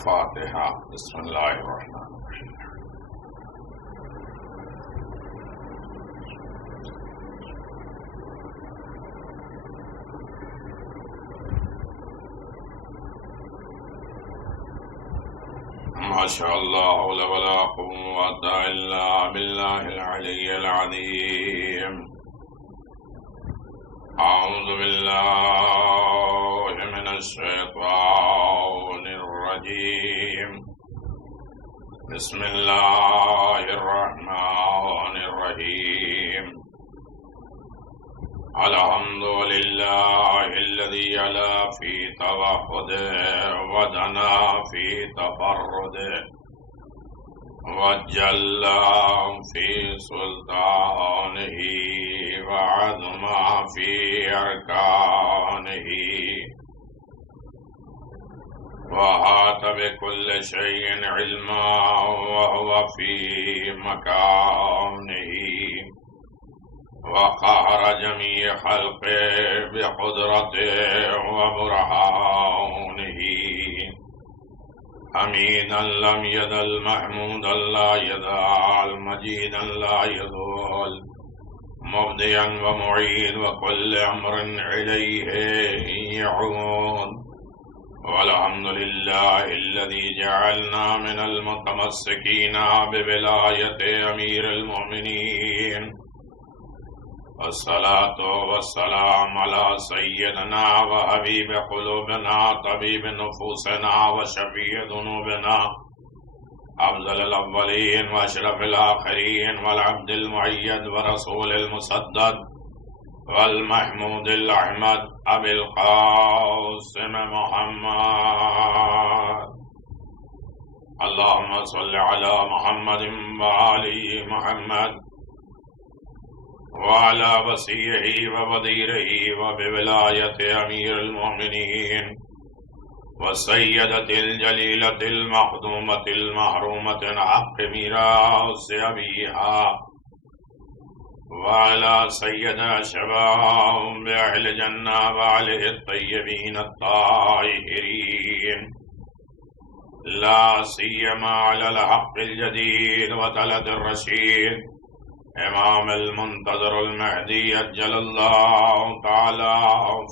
الفاتحة. بسم الله الرحمن الرحيم. ما شاء الله حول ولا قوة إلا بالله العلي العظيم. أعوذ بالله من الشيطان الرجيم. بسم الله الرحمن الرحيم. الحمد لله الذي علا في توحده ودنا في تفرده وجل في سلطانه وعظم في أركانه وأحاط بكل شيء علما وهو في مكانه وقهر جميع خلقه بقدرته وبرهانه. حميدا لم يزل محمودا لا يزال مجيدا لا يزول مبديا ومعيد وكل أمر إليه يعود. والحمد لله الذي جعلنا من المتمسكين بولاية أمير المؤمنين. والصلاة والسلام على سيدنا وحبيب قلوبنا طبيب نفوسنا وشفيع ذنوبنا أفضل الأولين وأشرف الآخرين والعبد المؤيد ورسول المسدد والمحمود الأحمد أبي القاسم محمد. اللهم صل على محمد وآل محمد وعلى وصيه ووزيره وبولاية أمير المؤمنين والسيدة الجليلة المخدومة المحرومة حق ميراث أبيها وعلى سيدنا شباب أهل الجنة وعليه الطيبين الطاهرين لا سيما على الحق الجديد وطلعة الرشيد امام المنتظر المهدي اجل الله تعالى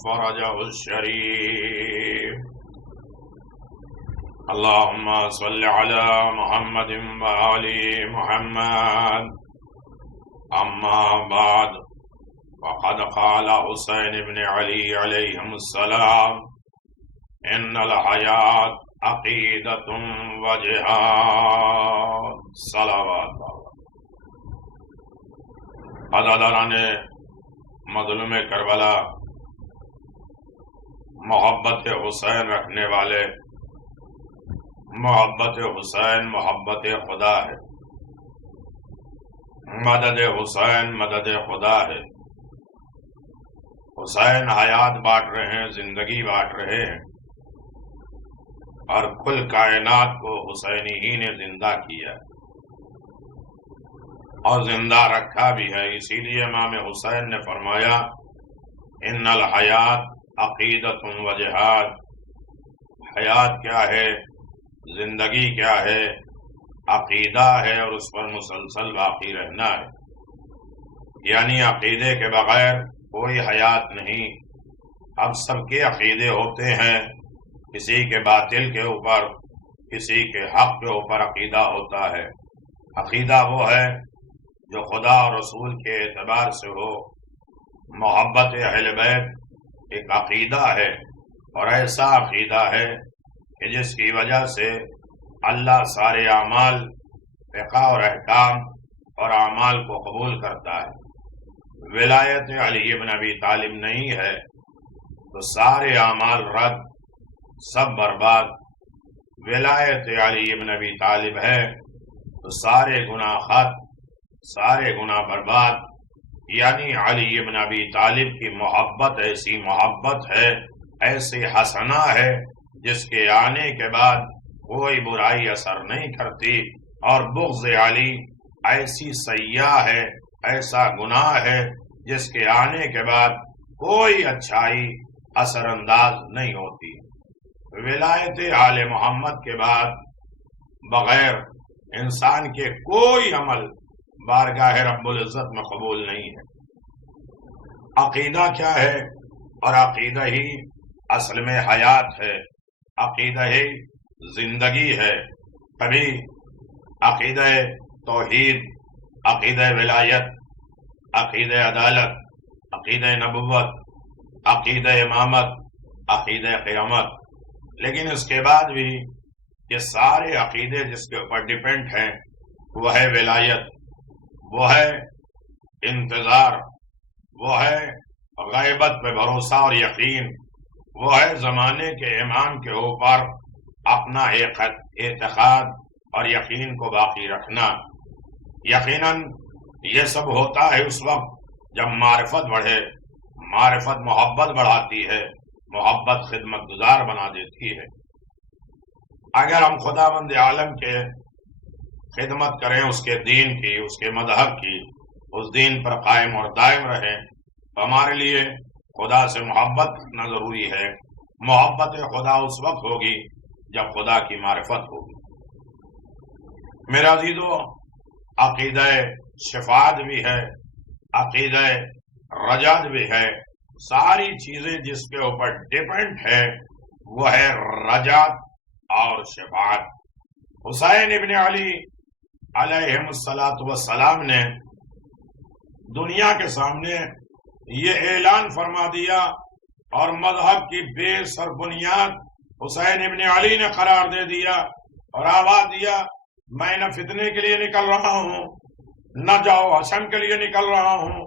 فرجه الشريف. اللهم صل على محمد وآل محمد. اما بعد فقد قال حسين بن علي عليهم السلام ان الحياة عقیدۃ وجہاد. صلوات. عزاداران مظلوم کربلا، محبت حسین رکھنے والے، محبت حسین محبت خدا ہے، مدد حسین مدد خدا ہے. حسین حیات بانٹ رہے ہیں، زندگی بانٹ رہے ہیں، اور کل کائنات کو حسینی ہی نے زندہ کیا اور زندہ رکھا بھی ہے. اسی لیے امام حسین نے فرمایا ان الحیات عقیدۃ و جہاد. حیات کیا ہے، زندگی کیا ہے، عقیدہ ہے اور اس پر مسلسل باقی رہنا ہے. یعنی عقیدے کے بغیر کوئی حیات نہیں. اب سب کے عقیدے ہوتے ہیں، کسی کے باطل کے اوپر، کسی کے حق کے اوپر عقیدہ ہوتا ہے. عقیدہ وہ ہے جو خدا اور رسول کے اعتبار سے ہو. محبت اہل بیت ایک عقیدہ ہے، اور ایسا عقیدہ ہے کہ جس کی وجہ سے اللہ سارے اعمال، فقہ اور احکام اور اعمال کو قبول کرتا ہے. ولایت علی بن ابی طالب نہیں ہے تو سارے اعمال رد، سب برباد. ولایت علی بن ابی طالب ہے تو سارے گناہ ختم، سارے گناہ برباد. یعنی علی بن ابی طالب کی محبت ایسی محبت ہے، ایسی حسنہ ہے جس کے آنے کے بعد کوئی برائی اثر نہیں کرتی. اور بغض علی ایسی سیاح ہے، ایسا گناہ ہے جس کے آنے کے بعد کوئی اچھائی اثر انداز نہیں ہوتی. ولایت آل محمد کے بعد بغیر انسان کے کوئی عمل بارگاہ رب العزت میں قبول نہیں ہے۔ عقیدہ کیا ہے؟ اور عقیدہ ہی اصل میں حیات ہے، عقیدہ ہی زندگی ہے۔ کبھی عقیدہ توحید، عقیدہ ولایت، عقیدہ عدالت، عقیدہ نبوت، عقیدہ امامت، عقیدہ قیامت، لیکن اس کے بعد بھی یہ سارے عقیدے جس کے اوپر ڈیپینڈ ہیں وہ ہے ولایت، وہ ہے انتظار، وہ ہے غیبت پہ بھروسہ اور یقین، وہ ہے زمانے کے امام کے اوپر اپنا اعتقاد اور یقین کو باقی رکھنا۔ یقیناً یہ سب ہوتا ہے اس وقت جب معرفت بڑھے، معرفت محبت بڑھاتی ہے، محبت خدمت گزار بنا دیتی ہے۔ اگر ہم خداوند عالم کے خدمت کریں، اس کے دین کی، اس کے مذہب کی، اس دین پر قائم اور دائم رہیں، تو ہمارے لیے خدا سے محبت کرنا ضروری ہے۔ محبت خدا اس وقت ہوگی جب خدا کی معرفت ہوگی۔ میرا عزیزو، عقیدہ شفاعت بھی ہے، عقیدہ رجعت بھی ہے۔ ساری چیزیں جس کے اوپر ڈیپینڈ ہے وہ ہے رجعت اور شفاعت۔ حسین ابن علی علیہ السلام نے دنیا کے سامنے یہ اعلان فرما دیا اور مذہب کی بے سر بنیاد حسین ابن علی نے قرار دے دیا اور آواز دیا، میں نہ فتنے کے لیے نکل رہا ہوں، نہ جاؤ حسن کے لیے نکل رہا ہوں،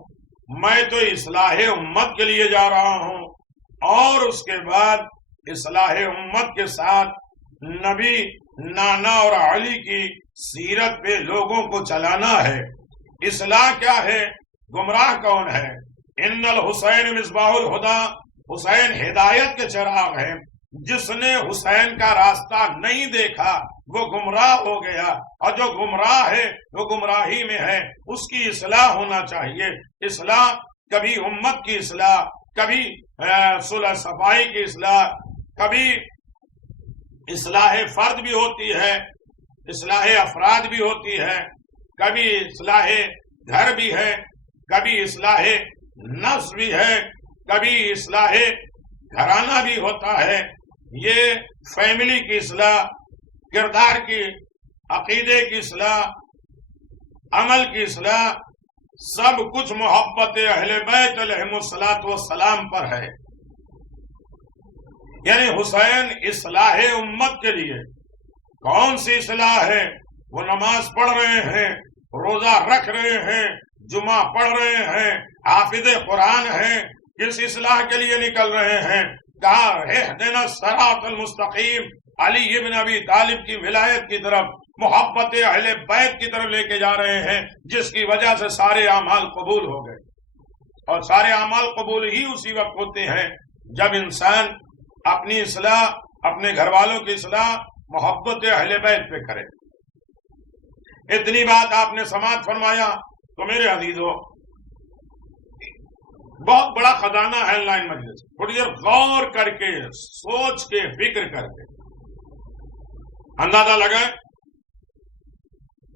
میں تو اصلاح امت کے لیے جا رہا ہوں، اور اس کے بعد اصلاح امت کے ساتھ نبی، نانا اور علی کی سیرت پہ لوگوں کو چلانا ہے۔ اصلاح کیا ہے؟ گمراہ کون ہے؟ ان الحسین مصباح الہدی، حسین ہدایت کے چراغ ہیں۔ جس نے حسین کا راستہ نہیں دیکھا وہ گمراہ ہو گیا، اور جو گمراہ ہے وہ گمراہی میں ہے، اس کی اصلاح ہونا چاہیے۔ اصلاح کبھی امت کی اصلاح، کبھی صلح صفائی کی اصلاح، کبھی اصلاح فرد بھی ہوتی ہے، اصلاح افراد بھی ہوتی ہے، کبھی اصلاح گھر بھی ہے، کبھی اصلاح نفس بھی ہے، کبھی اصلاح گھرانہ بھی ہوتا ہے۔ یہ فیملی کی اصلاح، کردار کی، عقیدے کی اصلاح، عمل کی اصلاح، سب کچھ محبت اہل بیت علیہم السلام پر ہے۔ یعنی حسین اصلاح امت کے لیے کون سی اصلاح ہے؟ وہ نماز پڑھ رہے ہیں، روزہ رکھ رہے ہیں، جمعہ پڑھ رہے ہیں، حافظ قرآن ہیں، کس اصلاح کے لیے نکل رہے ہیں؟ کہا اہدنا الصراط المستقیم، علی ابن ابی طالب کی ولایت کی طرف، محبت اہل بیت کی طرف لے کے جا رہے ہیں، جس کی وجہ سے سارے اعمال قبول ہو گئے۔ اور سارے اعمال قبول ہی اسی وقت ہوتے ہیں جب انسان اپنی اصلاح، اپنے گھر والوں کی اصلاح محبت اہل بیت پہ کرے۔ اتنی بات آپ نے سماعت فرمایا تو میرے عزیزو، بہت بڑا خزانہ ہے لائن مجلس۔ تھوڑی دیر غور کر کے، سوچ کے، فکر کر کے اندازہ لگائے۔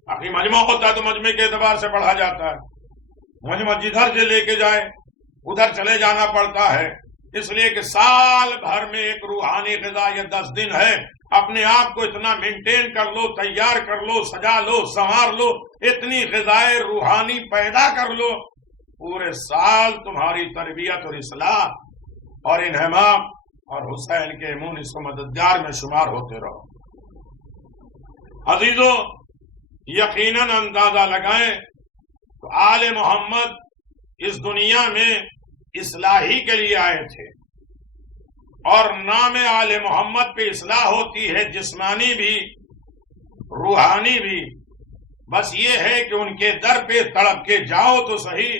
باقی مجمع ہوتا ہے تو مجمع کے اعتبار سے پڑھا جاتا ہے، مجمع جدھر سے لے کے جائے ادھر چلے جانا پڑتا ہے، اس لیے کہ سال بھر میں ایک روحانی غذا یہ 10 دن ہے۔ اپنے آپ کو اتنا مینٹین کر لو، تیار کر لو، سجا لو، سنوار لو، اتنی غذائے روحانی پیدا کر لو، پورے سال تمہاری تربیت اور اصلاح اور انہمام اور حسین کے مونس و مددگار میں شمار ہوتے رہو۔ عزیزو، یقیناً اندازہ لگائیں تو آل محمد اس دنیا میں اصلاحی کے لیے آئے تھے، اور نام آل محمد پہ اصلاح ہوتی ہے، جسمانی بھی روحانی بھی۔ بس یہ ہے کہ ان کے در پہ تڑپ کے جاؤ تو صحیح،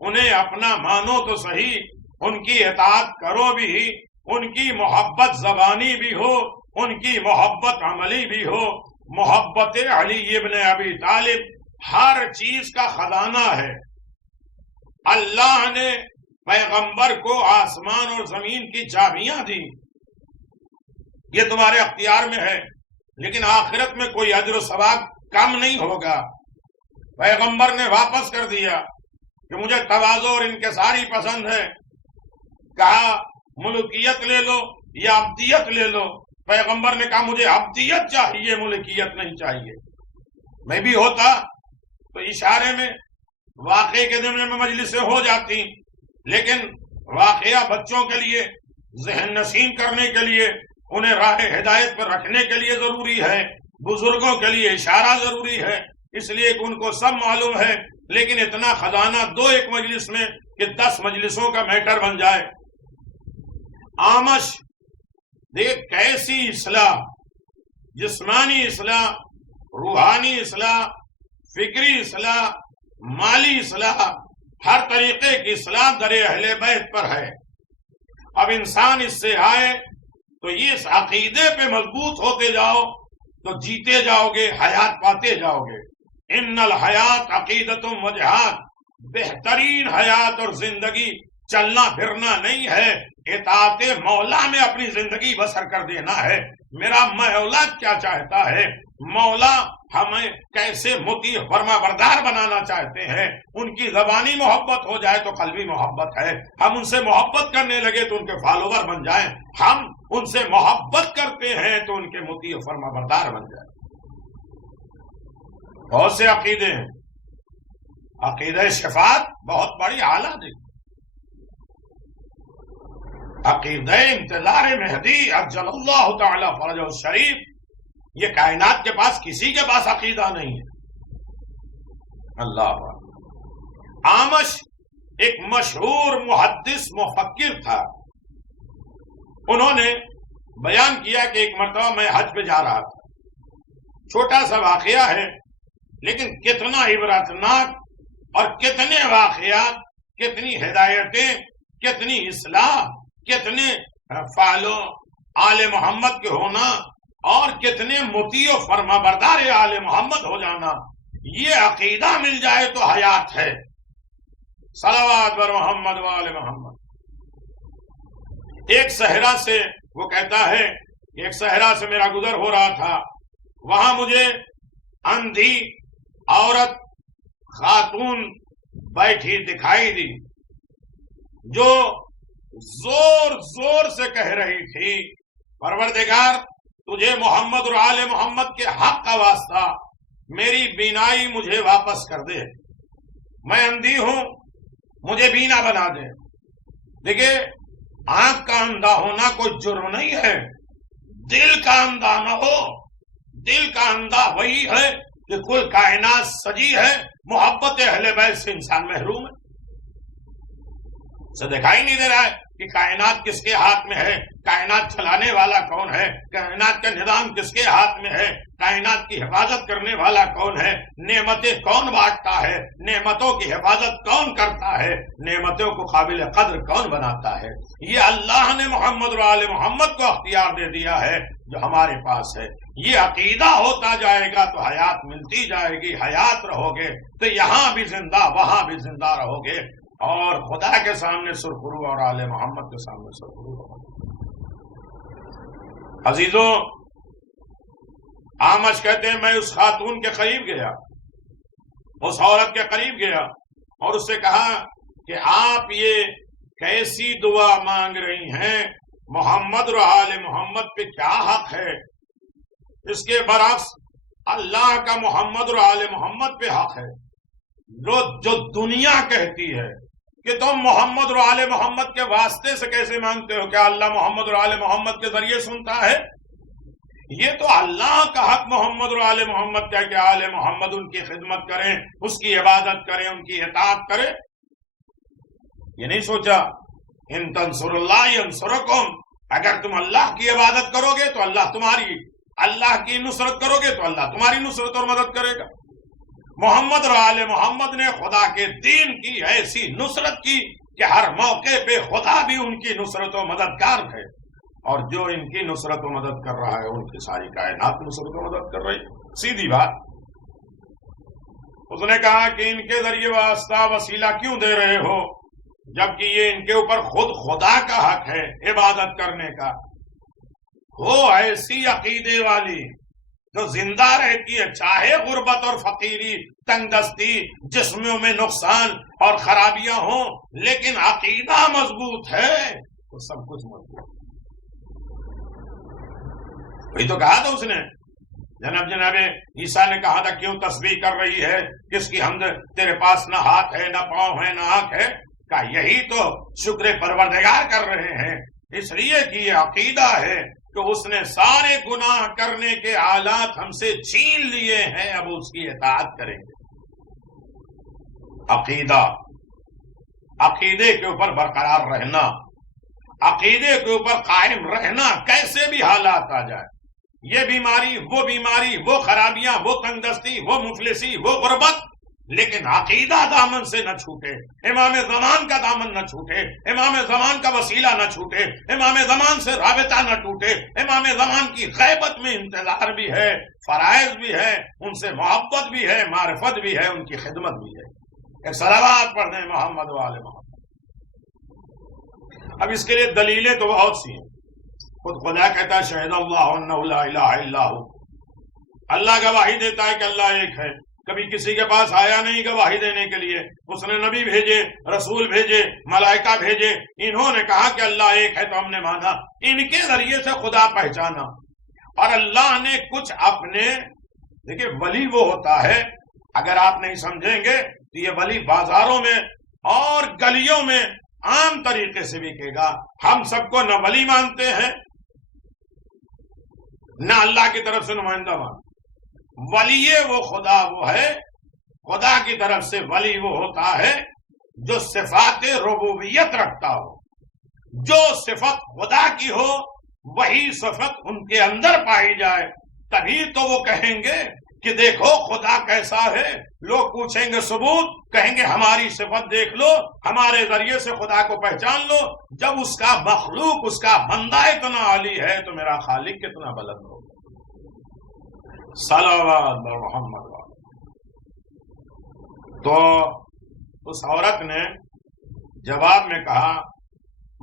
انہیں اپنا مانو تو صحیح، ان کی اطاعت کرو بھی، ان کی محبت زبانی بھی ہو، ان کی محبت عملی بھی ہو۔ محبت علی ابن ابی طالب ہر چیز کا خزانہ ہے۔ اللہ نے پیغمبر کو آسمان اور زمین کی چابیاں دی، یہ تمہارے اختیار میں ہے، لیکن آخرت میں کوئی اجر و ثواب کم نہیں ہوگا۔ پیغمبر نے واپس کر دیا کہ مجھے تواضع اور انکساری پسند ہے، کہا ملکیت لے لو یا عبدیت لے لو۔ پیغمبر نے کہا مجھے عبدیت چاہیے، ملکیت نہیں چاہیے۔ میں بھی ہوتا تو اشارے میں واقعے کے دن میں مجلسیں ہو جاتی، لیکن واقعہ بچوں کے لیے ذہن نشین کرنے کے لیے، انہیں راہ ہدایت پر رکھنے کے لیے ضروری ہے، بزرگوں کے لیے اشارہ ضروری ہے، اس لیے کہ ان کو سب معلوم ہے، لیکن اتنا خزانہ دو ایک مجلس میں کہ 10 مجلسوں کا میٹر بن جائے۔ آمش دیکھ کیسی اصلاح، جسمانی اصلاح، روحانی اصلاح، فکری اصلاح، مالی اصلاح، ہر طریقے کی اصلاح در اہل بیت پر ہے۔ اب انسان اس سے آئے تو یہ اس عقیدے پہ مضبوط ہوتے جاؤ تو جیتے جاؤ گے، حیات پاتے جاؤ گے۔ ان الحیات عقیدت و جہاد، بہترین حیات اور زندگی چلنا پھرنا نہیں ہے، اطاعت مولا میں اپنی زندگی بسر کر دینا ہے۔ میرا مولا کیا چاہتا ہے، مولا ہمیں کیسے مطیع فرما بردار بنانا چاہتے ہیں۔ ان کی زبانی محبت ہو جائے تو قلبی محبت ہے، ہم ان سے محبت کرنے لگے تو ان کے فالوور بن جائیں، ہم ان سے محبت کرتے ہیں تو ان کے مطیع فرما بردار بن جائیں۔ بہت سے عقیدے ہیں، عقیدہ شفاعت بہت بڑی اعلیٰ دی، عقیدہ انتظار مہدی عجل اللہ تعالی فرجہ الشریف، یہ کائنات کے پاس کسی کے پاس عقیدہ نہیں ہے۔ اللہ آمش ایک مشہور محدث مفکر تھا، انہوں نے بیان کیا کہ ایک مرتبہ میں حج پہ جا رہا تھا، چھوٹا سا واقعہ ہے لیکن کتنا عبرتناک، اور کتنے واقعات، کتنی ہدایتیں، کتنی اصلاح، کتنے فالو آل محمد کے ہونا، اور کتنے مطیع و فرما بردار آل محمد ہو جانا۔ یہ عقیدہ مل جائے تو حیات ہے۔ صلوات بر محمد و آل محمد۔ ایک صحرا سے، وہ کہتا ہے ایک صحرا سے میرا گزر ہو رہا تھا، وہاں مجھے اندھی عورت خاتون بیٹھی دکھائی دی، جو زور زور سے کہہ رہی تھی پروردگار تجھے محمد اور آل محمد کے حق کا واسطہ میری بینائی مجھے واپس کر دے، میں اندھی ہوں، مجھے بینا بنا دے۔ دیکھیے آنکھ کا اندھا ہونا کوئی جرم نہیں ہے، دل کا اندھا نہ ہو۔ دل کا اندھا وہی ہے کہ کل کائنات سجی ہے، محبت اہل بیت سے انسان محروم ہے، اسے دکھائی نہیں دے رہا ہے کہ کائنات کس کے ہاتھ میں ہے، کائنات چلانے والا کون ہے، کائنات کا نظام کس کے ہاتھ میں ہے، کائنات کی حفاظت کرنے والا کون ہے، نعمتیں کون بانٹتا ہے، نعمتوں کی حفاظت کون کرتا ہے، نعمتوں کو قابل قدر کون بناتا ہے۔ یہ اللہ نے محمد اور آل محمد کو اختیار دے دیا ہے جو ہمارے پاس ہے۔ یہ عقیدہ ہوتا جائے گا تو حیات ملتی جائے گی، حیات رہو گے تو یہاں بھی زندہ وہاں بھی زندہ رہو گے، اور خدا کے سامنے سرخرو اور آل محمد کے سامنے سرخرو رہو گے۔ عزیزوں، آمش کہتے ہیں میں اس خاتون کے قریب گیا، اس عورت کے قریب گیا اور اس سے کہا کہ آپ یہ کیسی دعا مانگ رہی ہیں، محمد اور آل محمد پہ کیا حق ہے؟ اس کے برعکس اللہ کا محمد اور آل محمد پہ حق ہے۔ جو دنیا کہتی ہے کہ تم محمد اور آل محمد کے واسطے سے کیسے مانگتے ہو، کیا اللہ محمد اور آل محمد کے ذریعے سنتا ہے؟ یہ تو اللہ کا حق محمد اور آل محمد کا ہے کہ آل محمد ان کی خدمت کریں، اس کی عبادت کریں، ان کی اطاعت کریں۔ یہ نہیں سوچا ان تنصر اللہ ینصرکم، اگر تم اللہ کی عبادت کرو گے تو اللہ تمہاری، اللہ کی نصرت کرو گے تو اللہ تمہاری نصرت اور مدد کرے گا۔ محمد اور آل محمد نے خدا کے دین کی ایسی نصرت کی کہ ہر موقع پہ خدا بھی ان کی نصرت و مددگار ہے، اور جو ان کی نصرت و مدد کر رہا ہے ان کی ساری کائنات نصرت و مدد کر رہی ہے۔ سیدھی بات۔ اس نے کہا کہ ان کے ذریعے واسطہ وسیلہ کیوں دے رہے ہو جبکہ یہ ان کے اوپر خود خدا کا حق ہے عبادت کرنے کا؟ ہو ایسی عقیدے والی جو زندہ رہتی ہے، چاہے غربت اور فقیری، تنگ دستی، جسموں میں نقصان اور خرابیاں ہوں، لیکن عقیدہ مضبوط ہے تو سب کچھ مضبوط۔ وہی تو کہا تھا اس نے، جناب عیسیٰ نے کہا تھا کیوں تسبیح کر رہی ہے، کس کی حمد، تیرے پاس نہ ہاتھ ہے، نہ پاؤں ہے، نہ آنکھ ہے، کہا یہی تو شکر پروردگار کر رہے ہیں، اس لیے کہ یہ عقیدہ ہے کہ اس نے سارے گناہ کرنے کے آلات ہم سے چھین لیے ہیں، اب اس کی اطاعت کریں گے۔ عقیدہ، عقیدے کے اوپر برقرار رہنا، عقیدے کے اوپر قائم رہنا، کیسے بھی حالات آ جائے، یہ بیماری، وہ خرابیاں، وہ تنگ دستی، وہ مفلسی، وہ غربت، لیکن عقیدہ دامن سے نہ چھوٹے، امام زمان کا دامن نہ چھوٹے، امام زمان کا وسیلہ نہ چھوٹے، امام زمان سے رابطہ نہ ٹوٹے، امام زمان کی غیبت میں انتظار بھی ہے، فرائض بھی ہے، ان سے محبت بھی ہے، معرفت بھی ہے، ان کی خدمت بھی ہے۔ ایک صلوات پڑھ دیں محمد و آل محمد۔ اب اس کے لیے دلیلیں تو بہت سی ہیں، خود خدا کہتا ہے شہد اللہ انہ لا الہ الا ہو، اللہ گواہی دیتا ہے کہ اللہ ایک ہے، کبھی کسی کے پاس آیا نہیں گواہی دینے کے لیے، اس نے نبی بھیجے، رسول بھیجے، ملائکہ بھیجے، انہوں نے کہا کہ اللہ ایک ہے تو ہم نے مانا، ان کے ذریعے سے خدا پہچانا۔ اور اللہ نے کچھ اپنے، دیکھیں ولی وہ ہوتا ہے، اگر آپ نہیں سمجھیں گے تو یہ ولی بازاروں میں اور گلیوں میں عام طریقے سے بھی کہے گا، ہم سب کو نہ ولی مانتے ہیں نہ اللہ کی طرف سے نمائندہ مانتے۔ ولی وہ خدا وہ ہے، خدا کی طرف سے ولی وہ ہوتا ہے جو صفات ربوبیت رکھتا ہو، جو صفت خدا کی ہو وہی صفت ان کے اندر پائی جائے، تبھی تو وہ کہیں گے کہ دیکھو خدا کیسا ہے، لوگ پوچھیں گے ثبوت، کہیں گے ہماری صفت دیکھ لو، ہمارے ذریعے سے خدا کو پہچان لو۔ جب اس کا مخلوق، اس کا بندہ اتنا عالی ہے تو میرا خالق کتنا بلند ہوگا۔ صلوات بر محمد۔ تو اس عورت نے جواب میں کہا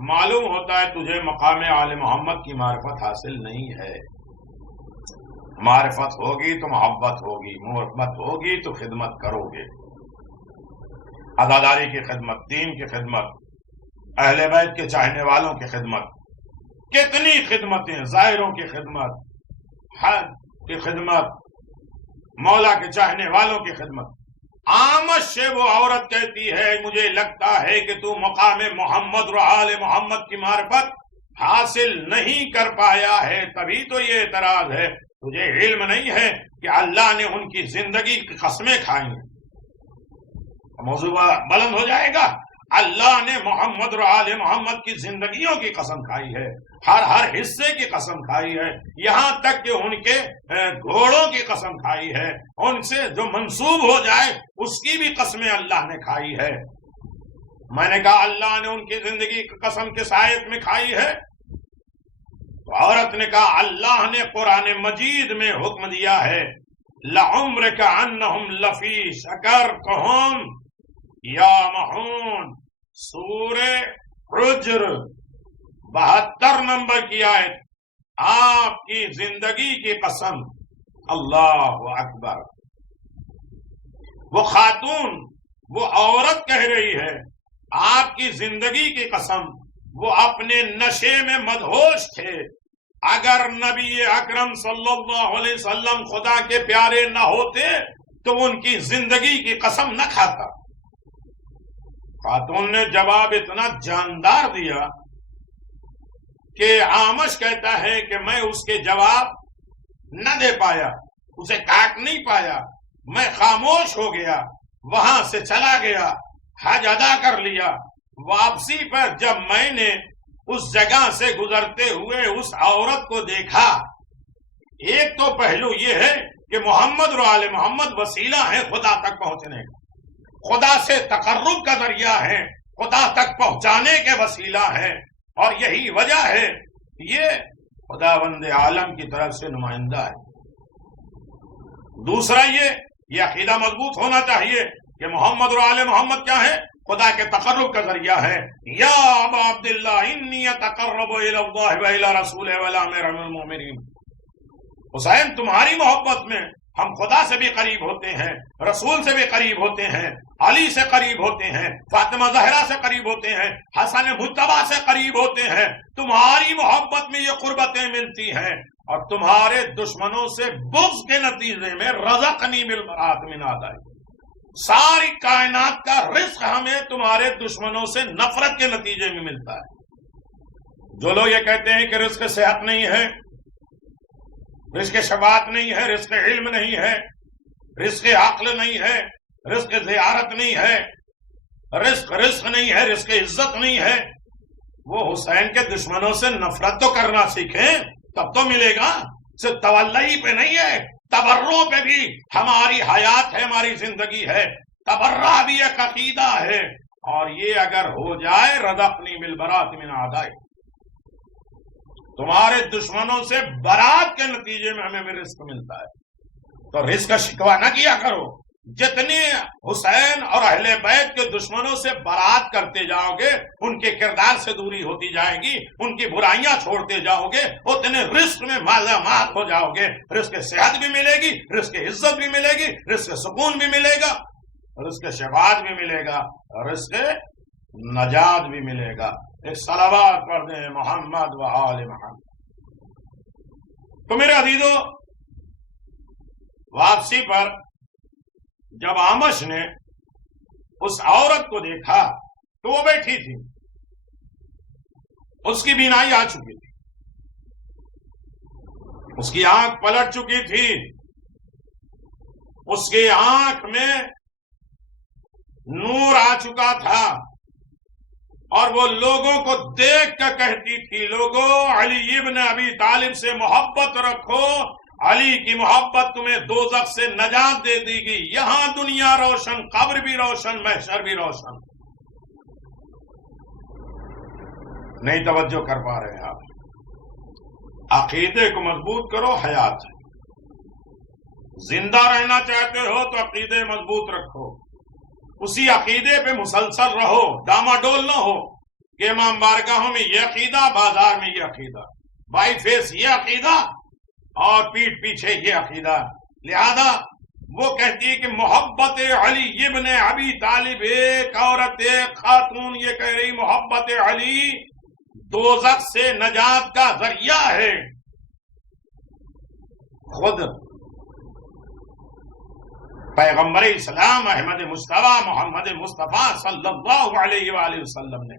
معلوم ہوتا ہے تجھے مقام آل محمد کی معرفت حاصل نہیں ہے، معرفت ہوگی تو محبت ہوگی، محبت ہوگی تو خدمت کرو گے، عزاداری کی خدمت، دین کی خدمت، اہل بیت کے چاہنے والوں کی خدمت، کتنی خدمتیں، ظاہروں کی خدمت، حج کی خدمت، مولا کے چاہنے والوں کی خدمت۔ آمد سے وہ عورت کہتی ہے مجھے لگتا ہے کہ تو مقام محمد و آل محمد کی معرفت حاصل نہیں کر پایا ہے، تبھی تو یہ اعتراض ہے، تجھے علم نہیں ہے کہ اللہ نے ان کی زندگی کی قسمیں کھائی ہیں۔ موضوع بلند ہو جائے گا۔ اللہ نے محمد و آل محمد کی زندگیوں کی قسم کھائی ہے، ہر حصے کی قسم کھائی ہے، یہاں تک کہ ان کے گھوڑوں کی قسم کھائی ہے، ان سے جو منسوب ہو جائے اس کی بھی قسمیں اللہ نے کھائی ہے۔ میں نے کہا اللہ نے ان کی زندگی کی قسم کس آیت میں کھائی ہے؟ تو عورت نے کہا اللہ نے قرآن مجید میں حکم دیا ہے لعمرک انہم لفی سکرتہم یا مہون، سورہ حجر 72 نمبر کی آیت، آپ کی زندگی کی قسم، اللہ اکبر۔ وہ خاتون، وہ عورت کہہ رہی ہے آپ کی زندگی کی قسم، وہ اپنے نشے میں مدہوش تھے، اگر نبی اکرم صلی اللہ علیہ وسلم خدا کے پیارے نہ ہوتے تو ان کی زندگی کی قسم نہ کھاتا۔ خاتون نے جواب اتنا جاندار دیا کہ آمش کہتا ہے کہ میں اس کے جواب نہ دے پایا، اسے کاٹ نہیں پایا، میں خاموش ہو گیا، وہاں سے چلا گیا، حج ادا کر لیا۔ واپسی پر جب میں نے اس جگہ سے گزرتے ہوئے اس عورت کو دیکھا، ایک تو پہلو یہ ہے کہ محمد و آل محمد وسیلہ ہے خدا تک پہنچنے کا، خدا سے تقرب کا ذریعہ ہے، خدا تک پہنچانے کے وسیلہ ہے، اور یہی وجہ ہے یہ خداوند عالم کی طرف سے نمائندہ ہے۔ دوسرا یہ عقیدہ مضبوط ہونا چاہیے کہ محمد و آل محمد کیا ہے؟ خدا کے تقرب کا ذریعہ ہے. یا ابا عبداللہ انی اتقرب الی اللہ و الی رسولہ و الی امیر المؤمنین. حسین تمہاری محبت میں ہم خدا سے بھی قریب ہوتے ہیں، رسول سے بھی قریب ہوتے ہیں، علی سے قریب ہوتے ہیں، فاطمہ زہرا سے قریب ہوتے ہیں، حسن مجتبی سے قریب ہوتے ہیں. تمہاری محبت میں یہ قربتیں ملتی ہیں، اور تمہارے دشمنوں سے بغض کے نتیجے میں رزقنی بالبراءۃ من اعداء. ساری کائنات کا رزق ہمیں تمہارے دشمنوں سے نفرت کے نتیجے میں ملتا ہے. جو لوگ یہ کہتے ہیں کہ رزق صحت نہیں ہے، رزق شفاعت نہیں ہے، رزق علم نہیں ہے، رزق عقل نہیں ہے، رزق زیارت نہیں ہے، رزق نہیں ہے، رزق عزت نہیں ہے، وہ حسین کے دشمنوں سے نفرت تو کرنا سیکھیں تب تو ملے گا. صرف تولی پہ نہیں ہے، تبرع پہ بھی ہماری حیات ہے، ہماری زندگی ہے. تبرع بھی ایک عقیدہ ہے، اور یہ اگر ہو جائے رزقنی بالبراءۃ من اعداء، تمہارے دشمنوں سے برات کے نتیجے میں ہمیں رزق ملتا ہے. تو رزق کا شکوہ نہ کیا کرو. جتنے حسین اور اہل بیت کے دشمنوں سے برات کرتے جاؤ گے، ان کے کردار سے دوری ہوتی جائے گی، ان کی برائیاں چھوڑتے جاؤ گے، اتنے رزق میں مالا مال ہو جاؤ گے. رزق صحت بھی ملے گی، رزق عزت بھی ملے گی، رزق سکون بھی ملے گا، رزق شفاعت بھی ملے گا، رزق نجات بھی ملے گا. ایک صلوات پڑھ دیں محمد و آل محمد. تو میرے عزیزو، واپسی پر جب آمش نے اس عورت کو دیکھا تو وہ بیٹھی تھی، اس کی بینائی آ چکی تھی، اس کی آنکھ پلٹ چکی تھی، اس کی آنکھ میں نور آ چکا تھا، اور وہ لوگوں کو دیکھ کر کہتی تھی، لوگوں علی ابن ابی طالب سے محبت رکھو، علی کی محبت تمہیں دوزخ سے نجات دے دے گی. یہاں دنیا روشن، قبر بھی روشن، محشر بھی روشن. نہیں توجہ کر پا رہے آپ. عقیدے کو مضبوط کرو، حیات ہے. زندہ رہنا چاہتے ہو تو عقیدے مضبوط رکھو، اسی عقیدے پہ مسلسل رہو، ڈاماڈول نہ ہو کہ امام بارگاہوں میں یہ عقیدہ، بازار میں یہ عقیدہ، بائی فیس یہ عقیدہ اور پیٹھ پیچھے یہ عقیدہ. لہذا وہ کہتی ہے کہ محبت علی ابن ابی طالب، ایک عورت، ایک خاتون یہ کہہ رہی محبت علی دوزخ سے نجات کا ذریعہ ہے. خود پیغمبر اسلام احمد مصطفیٰ محمد مصطفیٰ صلی اللہ علیہ وآلہ وسلم نے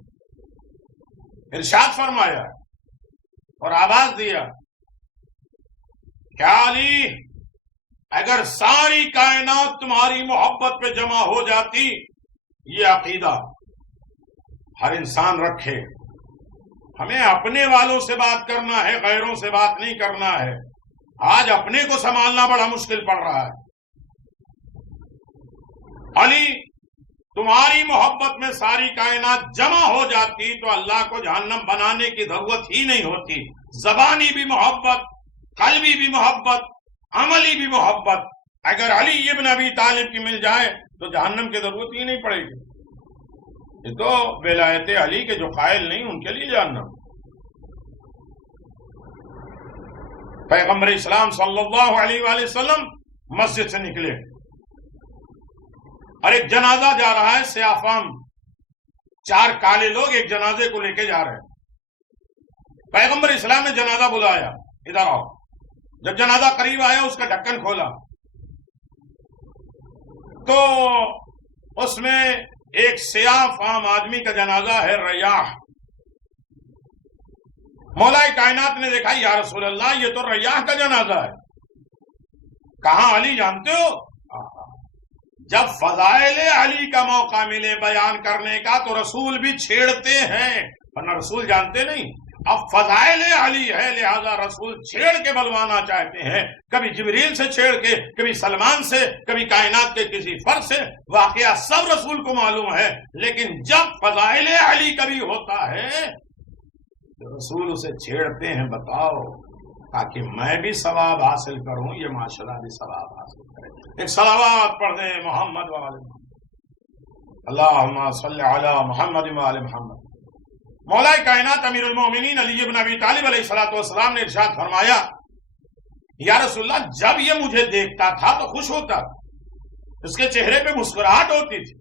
ارشاد فرمایا اور آواز دیا، کیا علی اگر ساری کائنات تمہاری محبت پہ جمع ہو جاتی، یہ عقیدہ ہر انسان رکھے. ہمیں اپنے والوں سے بات کرنا ہے، غیروں سے بات نہیں کرنا ہے. آج اپنے کو سنبھالنا بڑا مشکل پڑ رہا ہے. علی تمہاری محبت میں ساری کائنات جمع ہو جاتی تو اللہ کو جہنم بنانے کی ضرورت ہی نہیں ہوتی. زبانی بھی محبت، قلبی بھی محبت، عملی بھی محبت اگر علی ابن ابی طالب کی مل جائے تو جہنم کی ضرورت ہی نہیں پڑے گی. یہ تو ولایت علی کے جو قائل نہیں ان کے لیے جہنم. پیغمبر اسلام صلی اللہ علیہ وآلہ وسلم مسجد سے نکلے اور ایک جنازہ جا رہا ہے، سیافام، 4 کالے لوگ ایک جنازے کو لے کے جا رہے ہیں. پیغمبر اسلام نے جنازہ بلایا، ادھر آؤ. جب جنازہ قریب آیا اس کا ڈھکن کھولا تو اس میں ایک سیاہ فام آدمی کا جنازہ ہے، ریاح. مولا کائنات نے دیکھا، یا رسول اللہ یہ تو ریاح کا جنازہ ہے. کہاں علی جانتے ہو؟ جب فضائل علی کا موقع ملے بیان کرنے کا تو رسول بھی چھیڑتے ہیں، ورنہ رسول جانتے نہیں. اب فضائل علی ہے لہذا رسول چھیڑ کے بلوانا چاہتے ہیں، کبھی جبریل سے چھیڑ کے، کبھی سلمان سے، کبھی کائنات کے کسی فرد سے. واقعہ سب رسول کو معلوم ہے، لیکن جب فضائل علی کبھی ہوتا ہے تو رسول اسے چھیڑتے ہیں. بتاؤ، تاکہ میں بھی ثواب حاصل کروں، یہ معاشرہ بھی ثواب حاصل کرے. ایک صلوات پڑھ دیں محمد والے. اللہم صلی علی محمد و آل محمد۔ مولا کائنات امیر المومنین علی ابن ابی طالب علیہ السلام نے ارشاد فرمایا، یا رسول اللہ جب یہ مجھے دیکھتا تھا تو خوش ہوتا تھا، اس کے چہرے پہ مسکراہٹ ہوتی تھی۔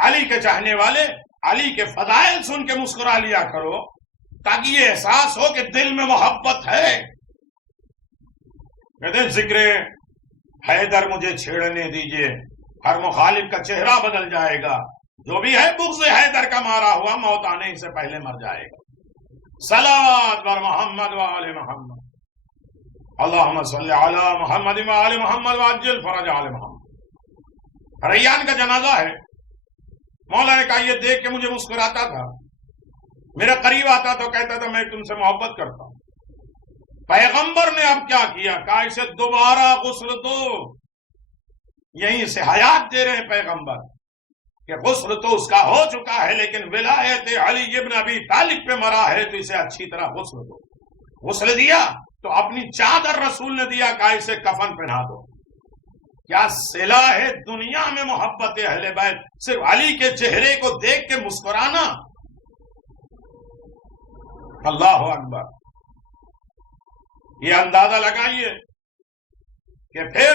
علی کے چاہنے والے علی کے فضائل سن کے مسکرا لیا کرو تاکہ یہ احساس ہو کہ دل میں محبت ہے۔ کہتے ہیں ذکر حیدر مجھے چھیڑنے دیجئے، ہر مخالف کا چہرہ بدل جائے گا، جو بھی ہے بغض حیدر کا مارا ہوا موت آنے ہی سے پہلے مر جائے گا۔ صلوات بر محمد و آل محمد، اللہم صلی علی محمد و آل محمد وعجل فرج آل محمد۔ ریان کا جنازہ ہے، مولا نے کہا یہ دیکھ کے مجھے مسکراتا تھا، میرے قریب آتا تو کہتا تھا میں تم سے محبت کرتا ہوں۔ پیغمبر نے اب کیا کیا، کہا اسے دوبارہ غسل دو۔ یہیں سے حیات دے رہے ہیں پیغمبر کہ غسل تو اس کا ہو چکا ہے، لیکن ولایت علی ابن ابی طالب پہ مرا ہے تو اسے اچھی طرح غسل دو۔ غسل دیا تو اپنی چادر رسول نے دیا، کہا اسے کفن پہنا دو۔ کیا صلہ ہے دنیا میں محبت اہل بیت، صرف علی کے چہرے کو دیکھ کے مسکرانا۔ اللہ اکبر۔ یہ اندازہ لگائیے کہ پھر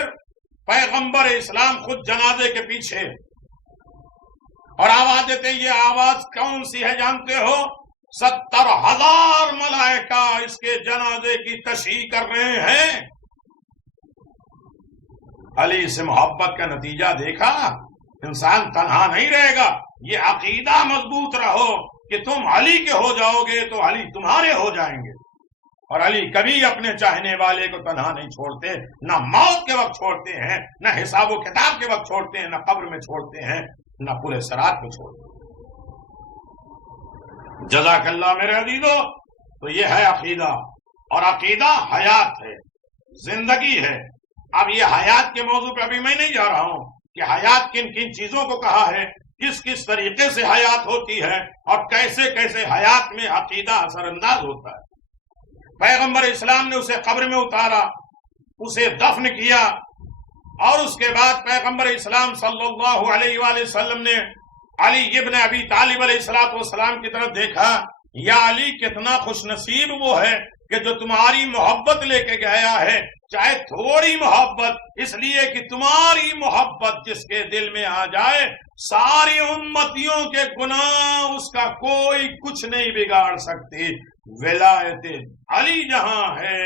پیغمبر اسلام خود جنازے کے پیچھے اور آواز دیتے ہیں۔ یہ آواز کون سی ہے جانتے ہو؟ 70,000 ملائکہ اس کے جنازے کی تشییع کر رہے ہیں۔ علی سے محبت کا نتیجہ دیکھا، انسان تنہا نہیں رہے گا۔ یہ عقیدہ مضبوط رہو کہ تم علی کے ہو جاؤ گے تو علی تمہارے ہو جائیں گے، اور علی کبھی اپنے چاہنے والے کو تنہا نہیں چھوڑتے، نہ موت کے وقت چھوڑتے ہیں، نہ حساب و کتاب کے وقت چھوڑتے ہیں، نہ قبر میں چھوڑتے ہیں، نہ پورے صراط میں چھوڑتے ہیں۔ جزاک اللہ میرے عزیزو۔ تو یہ ہے عقیدہ، اور عقیدہ حیات ہے، زندگی ہے۔ اب یہ حیات کے موضوع پہ ابھی میں نہیں جا رہا ہوں کہ حیات کن کن چیزوں کو کہا ہے، کس کس طریقے سے حیات ہوتی ہے، اور کیسے کیسے حیات میں عقیدہ اثر انداز ہوتا ہے۔ پیغمبر اسلام نے اسے قبر میں اتارا، اسے دفن کیا، اور اس کے بعد پیغمبر اسلام صلی اللہ علیہ وآلہ وسلم نے علی ابن ابی طالب علیہ السلام کی طرف دیکھا۔ یا علی کتنا خوش نصیب وہ ہے کہ جو تمہاری محبت لے کے گیا ہے، چاہے تھوڑی محبت، اس لیے کہ تمہاری محبت جس کے دل میں آ جائے ساری امتیوں کے گناہ اس کا کوئی کچھ نہیں بگاڑ سکتی۔ ولایت علی جہاں ہے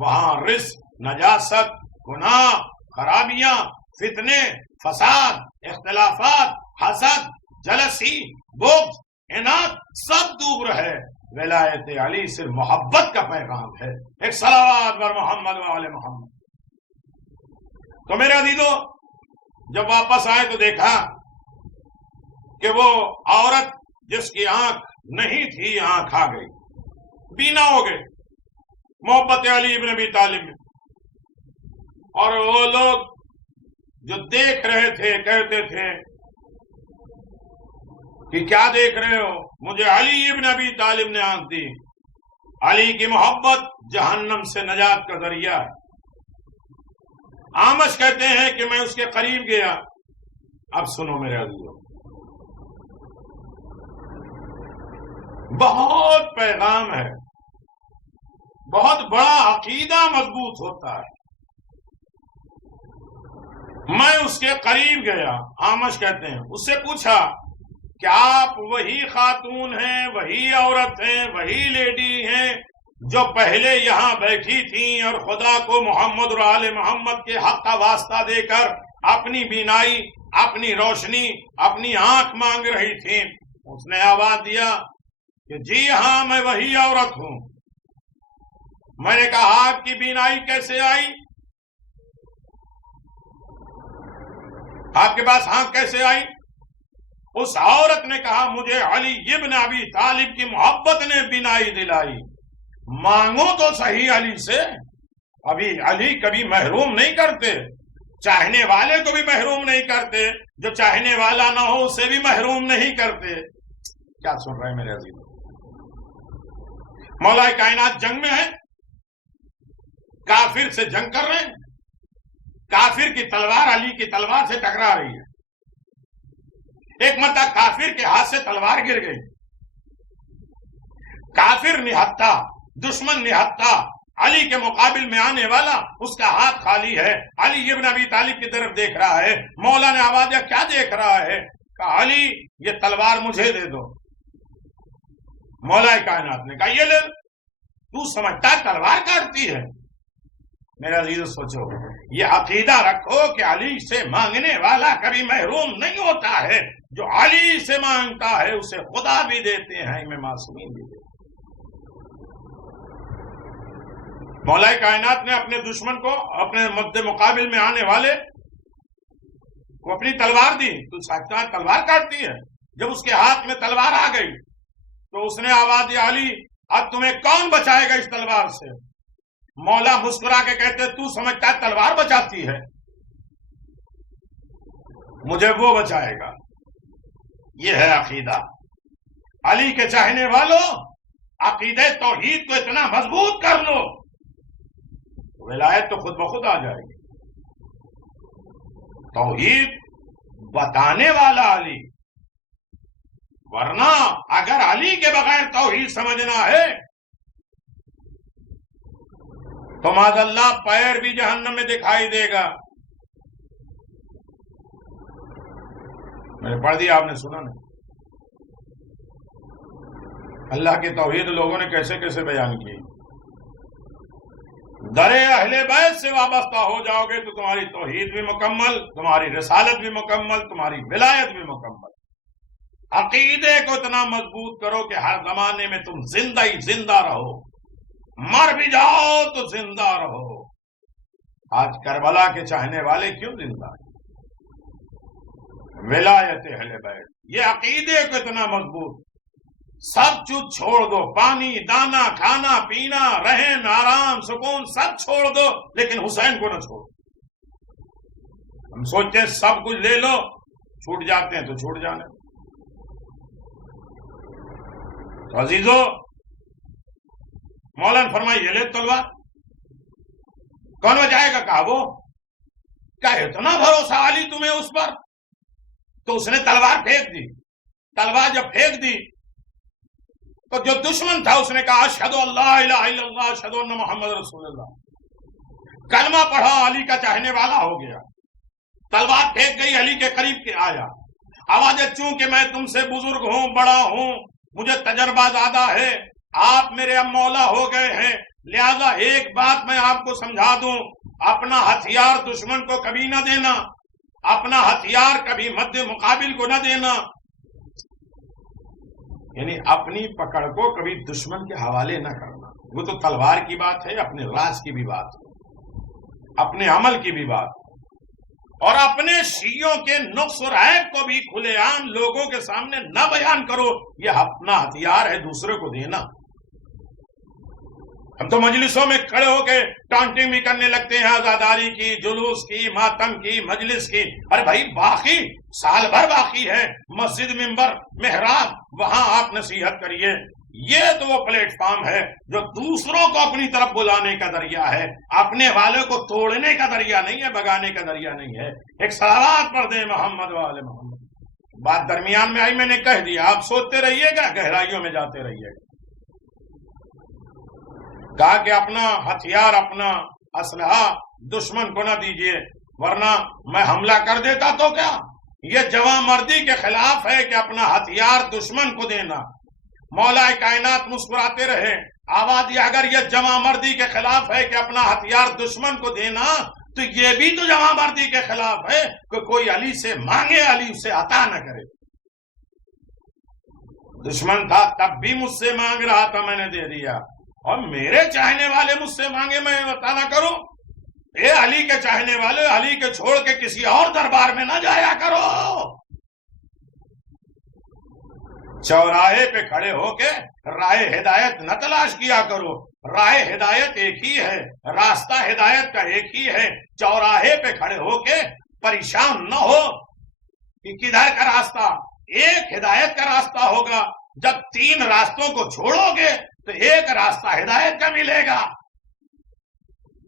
وہاں رزق، نجاست، گناہ، خرابیاں، فتنے، فساد، اختلافات، حسد، جلسی، بغض، عناد سب دور ہے۔ ولایت علی صرف محبت کا پیغام ہے۔ ایک صلوات بر محمد و آل محمد۔ تو میرے عزیزو، جب واپس آئے تو دیکھا کہ وہ عورت جس کی آنکھ نہیں تھی آنکھ آ گئی، بینا ہو گئے محبت علی ابن ابی طالب میں۔ اور وہ لوگ جو دیکھ رہے تھے کہتے تھے کہ کیا دیکھ رہے ہو؟ مجھے علی ابن ابی طالب نے آنکھ دی۔ علی کی محبت جہنم سے نجات کا ذریعہ ہے۔ آمش کہتے ہیں کہ میں اس کے قریب گیا۔ اب سنو میرے عزیزو، بہت پیغام ہے، بہت بڑا عقیدہ مضبوط ہوتا ہے۔ میں اس کے قریب گیا، آمش کہتے ہیں، اس سے پوچھا کیا آپ وہی خاتون ہیں، وہی عورت ہیں، وہی لیڈی ہیں جو پہلے یہاں بیٹھی تھیں اور خدا کو محمد اور آل محمد کے حق کا واسطہ دے کر اپنی بینائی، اپنی روشنی، اپنی آنکھ مانگ رہی تھیں؟ اس نے آواز دیا کہ جی ہاں میں وہی عورت ہوں۔ میں نے کہا آپ کی بینائی کیسے آئی؟ آپ کے پاس آنکھ کیسے آئی؟ اس عورت نے کہا مجھے علی ابن ابی طالب کی محبت نے بینائی دلائی۔ مانگو تو صحیح علی سے۔ ابھی علی کبھی محروم نہیں کرتے، چاہنے والے کو بھی محروم نہیں کرتے، جو چاہنے والا نہ ہو اسے بھی محروم نہیں کرتے۔ کیا سن رہے ہیں میرے عزیز؟ مولا کائنات جنگ میں ہے، کافر سے جنگ کر رہے ہیں، کافر کی تلوار علی کی تلوار سے ٹکرا رہی ہے۔ ایک مرتبہ کافر کے ہاتھ سے تلوار گر گئی، کافر نہتا، دشمن نہتا، علی کے مقابل میں آنے والا، اس کا ہاتھ خالی ہے، علی ابن ابی طالب کی طرف دیکھ رہا ہے۔ مولا نے آواز دیا کیا دیکھ رہا ہے؟ کہا علی یہ تلوار مجھے دے دو۔ مولا کائنات نے کہا یہ لے، تو سمجھتا تلوار کاٹتی ہے؟ میرے عزیز سوچو، یہ عقیدہ رکھو کہ علی سے مانگنے والا کبھی محروم نہیں ہوتا ہے، جو علی سے مانگتا ہے اسے خدا بھی دیتے ہیں، امام معصومین بھی دیتے ہیں۔ مولا کائنات نے اپنے دشمن کو، اپنے مد مقابل میں آنے والے کو اپنی تلوار دی، تو سمجھتا ہے تلوار کاٹتی ہے؟ جب اس کے ہاتھ میں تلوار آ گئی تو اس نے آواز دی علی اب تمہیں کون بچائے گا اس تلوار سے؟ مولا مسکرا کے کہتے تو سمجھتا ہے تلوار بچاتی ہے، مجھے وہ بچائے گا۔ یہ ہے عقیدہ۔ علی کے چاہنے والوں، عقیدہ توحید کو اتنا مضبوط کر لو، ولایت تو خود بخود آ جائے گی۔ توحید بتانے والا علی، ورنہ اگر علی کے بغیر توحید سمجھنا ہے تو معاذ اللہ پیر بھی جہنم میں دکھائی دے گا۔ میں نے پڑھ دیا، آپ نے سنا نہیں؟ اللہ کی توحید لوگوں نے کیسے کیسے بیان کی۔ درے اہل بیت سے وابستہ ہو جاؤ گے تو تمہاری توحید بھی مکمل، تمہاری رسالت بھی مکمل، تمہاری ولایت بھی مکمل۔ عقیدے کو اتنا مضبوط کرو کہ ہر زمانے میں تم زندہ ہی زندہ رہو، مر بھی جاؤ تو زندہ رہو۔ آج کربلا کے چاہنے والے کیوں زندہ ہیں؟ ولایت اہل بیت، یہ عقیدے کو اتنا مضبوط، سب چیز چھوڑ دو، پانی دانا کھانا پینا رہن آرام سکون سب چھوڑ دو، لیکن حسین کو نہ چھوڑو۔ ہم سوچتے ہیں سب کچھ لے لو، چھوٹ جاتے ہیں تو چھوٹ جانے۔ تو عزیزو، مولانا فرمائی یہ لے تلوار، کون بچائے گا؟ کہا وہ۔ کیا اتنا بھروسہ علی تمہیں اس پر؟ تو اس نے تلوار پھینک دی۔ تلوار جب پھینک دی تو جو دشمن تھا اس نے کہا اشہد اللہ الہ الا اللہ اشہد ان محمد رسول اللہ، کلمہ پڑھا، علی کا چاہنے والا ہو گیا۔ تلوار پھینک گئی، علی کے قریب کے آیا، آوازیں چونکہ میں تم سے بزرگ ہوں، بڑا ہوں، مجھے تجربہ زیادہ ہے، آپ میرے اب مولا ہو گئے ہیں، لہذا ایک بات میں آپ کو سمجھا دوں، اپنا ہتھیار دشمن کو کبھی نہ دینا، اپنا ہتھیار کبھی مد مقابل کو نہ دینا، یعنی اپنی پکڑ کو کبھی دشمن کے حوالے نہ کرنا۔ وہ تو تلوار کی بات ہے، اپنے راز کی بھی بات ہے، اپنے عمل کی بھی بات ہے، اور اپنے شیعوں کے نقص اور عیب کو بھی کھلے عام لوگوں کے سامنے نہ بیان کرو۔ یہ اپنا ہتھیار ہے دوسرے کو دینا۔ ہم تو مجلسوں میں کھڑے ہو کے ٹانٹنگ بھی کرنے لگتے ہیں، عزاداری کی، جلوس کی، ماتم کی، مجلس کی۔ ارے بھائی باقی سال بھر باقی ہے، مسجد ممبر محراب، وہاں آپ نصیحت کریے۔ یہ تو وہ پلیٹ فارم ہے جو دوسروں کو اپنی طرف بلانے کا ذریعہ ہے، اپنے والے کو توڑنے کا ذریعہ نہیں ہے، بگانے کا ذریعہ نہیں ہے۔ ایک صلوات پڑھ دیں محمد والے محمد۔ بات درمیان میں آئی، میں نے کہہ دیا، آپ سوچتے رہیے گا، گہرائیوں میں جاتے رہیے گا۔ کہا کہ اپنا ہتھیار، اپنا اسلحہ دشمن کو نہ دیجیے، ورنہ میں حملہ کر دیتا تو کیا؟ یہ جواں مردی کے خلاف ہے کہ اپنا ہتھیار دشمن کو دینا۔ مولا کائنات مسکراتے رہے، آواز دی اگر یہ جواں مردی کے خلاف ہے کہ اپنا ہتھیار دشمن کو دینا، تو یہ بھی تو جواں مردی کے خلاف ہے کہ کوئی علی سے مانگے، علی اسے عطا نہ کرے۔ دشمن تھا تب بھی مجھ سے مانگ رہا تھا، میں نے دے دیا، اور میرے چاہنے والے مجھ سے مانگے میں عطا نہ کروں؟ اے علی کے چاہنے والے، علی کے چھوڑ کے کسی اور دربار میں نہ جایا کرو۔ چوراہے پہ کھڑے ہو کے راہ ہدایت نہ تلاش کیا کرو، راہ ہدایت ایک ہی ہے، راستہ ہدایت کا ایک ہی ہے۔ چوراہے پہ کھڑے ہو کے پریشان نہ ہو کہ کدھر کا راستہ، ایک ہدایت کا راستہ ہوگا۔ جب تین راستوں کو چھوڑو گے تو ایک راستہ ہدایت کا ملے گا۔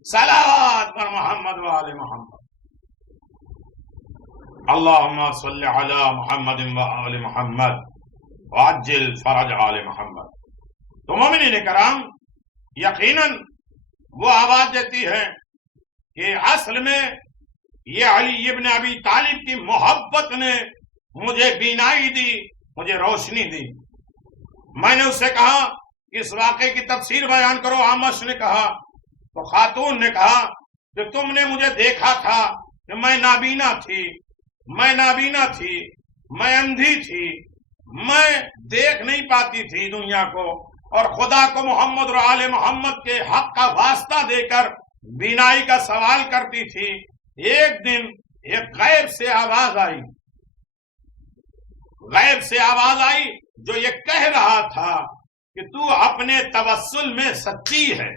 صلوات پر محمد وآل محمد۔ اللہم صلی علی محمد و آل محمد وعجل فرج آل محمد۔ تو مومنین کرام، یقیناً وہ آواز دیتی ہے کہ اصل میں یہ علی ابن ابی طالب کی محبت نے مجھے بینائی دی، مجھے روشنی دی۔ میں نے اس سے کہا اس واقعے کی تفسیر بیان کرو۔ آمش نے کہا، تو خاتون نے کہا کہ تم نے مجھے دیکھا تھا کہ میں نابینا تھی، میں اندھی تھی، میں دیکھ نہیں پاتی تھی دنیا کو، اور خدا کو محمد اور آل محمد کے حق کا واسطہ دے کر بینائی کا سوال کرتی تھی۔ ایک دن ایک غیب سے آواز آئی جو یہ کہہ رہا تھا کہ تو اپنے توسل میں سچی ہے،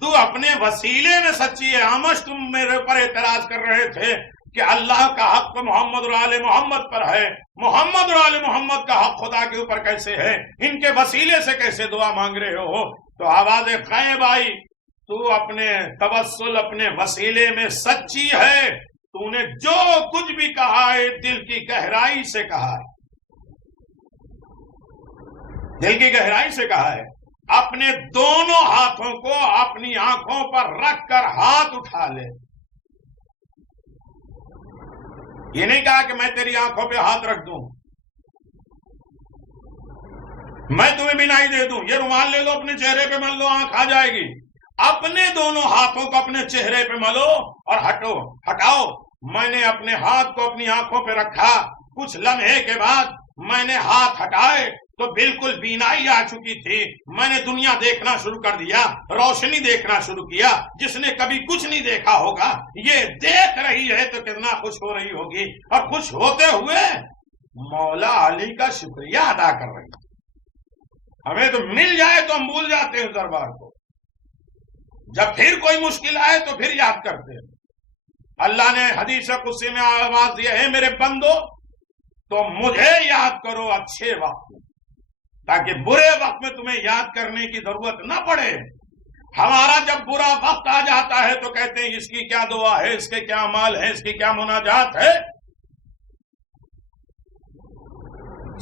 تو اپنے وسیلے میں سچی ہے۔ آمش تم میرے اوپر اعتراض کر رہے تھے کہ اللہ کا حق تو محمد اور آل محمد پر ہے، محمد اور آل محمد کا حق خدا کے اوپر کیسے ہے، ان کے وسیلے سے کیسے دعا مانگ رہے ہو؟ تو آواز غیب آئی، تو اپنے توسل، اپنے وسیلے میں سچی ہے، تو نے جو کچھ بھی کہا ہے دل کی گہرائی سے کہا ہے، دل کی گہرائی سے کہا ہے۔ اپنے دونوں ہاتھوں کو اپنی آنکھوں پر رکھ کر ہاتھ اٹھا لے۔ یہ نہیں کہا کہ میں تیری آنکھوں پہ ہاتھ رکھ دوں، میں تمہیں بینائی دے دوں، یہ رومال لے لو اپنے چہرے پہ مل لو، آنکھ آ جائے گی۔ اپنے دونوں ہاتھوں کو اپنے چہرے پہ ملو اور ہٹاؤ۔ میں نے اپنے ہاتھ کو اپنی آنکھوں پہ رکھا، کچھ لمحے کے بعد میں نے ہاتھ ہٹائے تو بالکل بینائی آ چکی تھی۔ میں نے دنیا دیکھنا شروع کر دیا، روشنی دیکھنا شروع کیا۔ جس نے کبھی کچھ نہیں دیکھا ہوگا یہ دیکھ رہی ہے تو کتنا خوش ہو رہی ہوگی، اور خوش ہوتے ہوئے مولا علی کا شکریہ ادا کر رہی ہے۔ ہمیں تو مل جائے تو ہم بھول جاتے ہیں اس دربار کو، جب پھر کوئی مشکل آئے تو پھر یاد کرتے ہیں۔ اللہ نے حدیث قدسی میں آواز دی ہے، میرے بندو تو مجھے یاد کرو اچھے وقت میں، تاکہ برے وقت میں تمہیں یاد کرنے کی ضرورت نہ پڑے۔ ہمارا جب برا وقت آ جاتا ہے تو کہتے ہیں اس کی کیا دعا ہے، اس کے کیا مال ہے، اس کی کیا مناجات ہے۔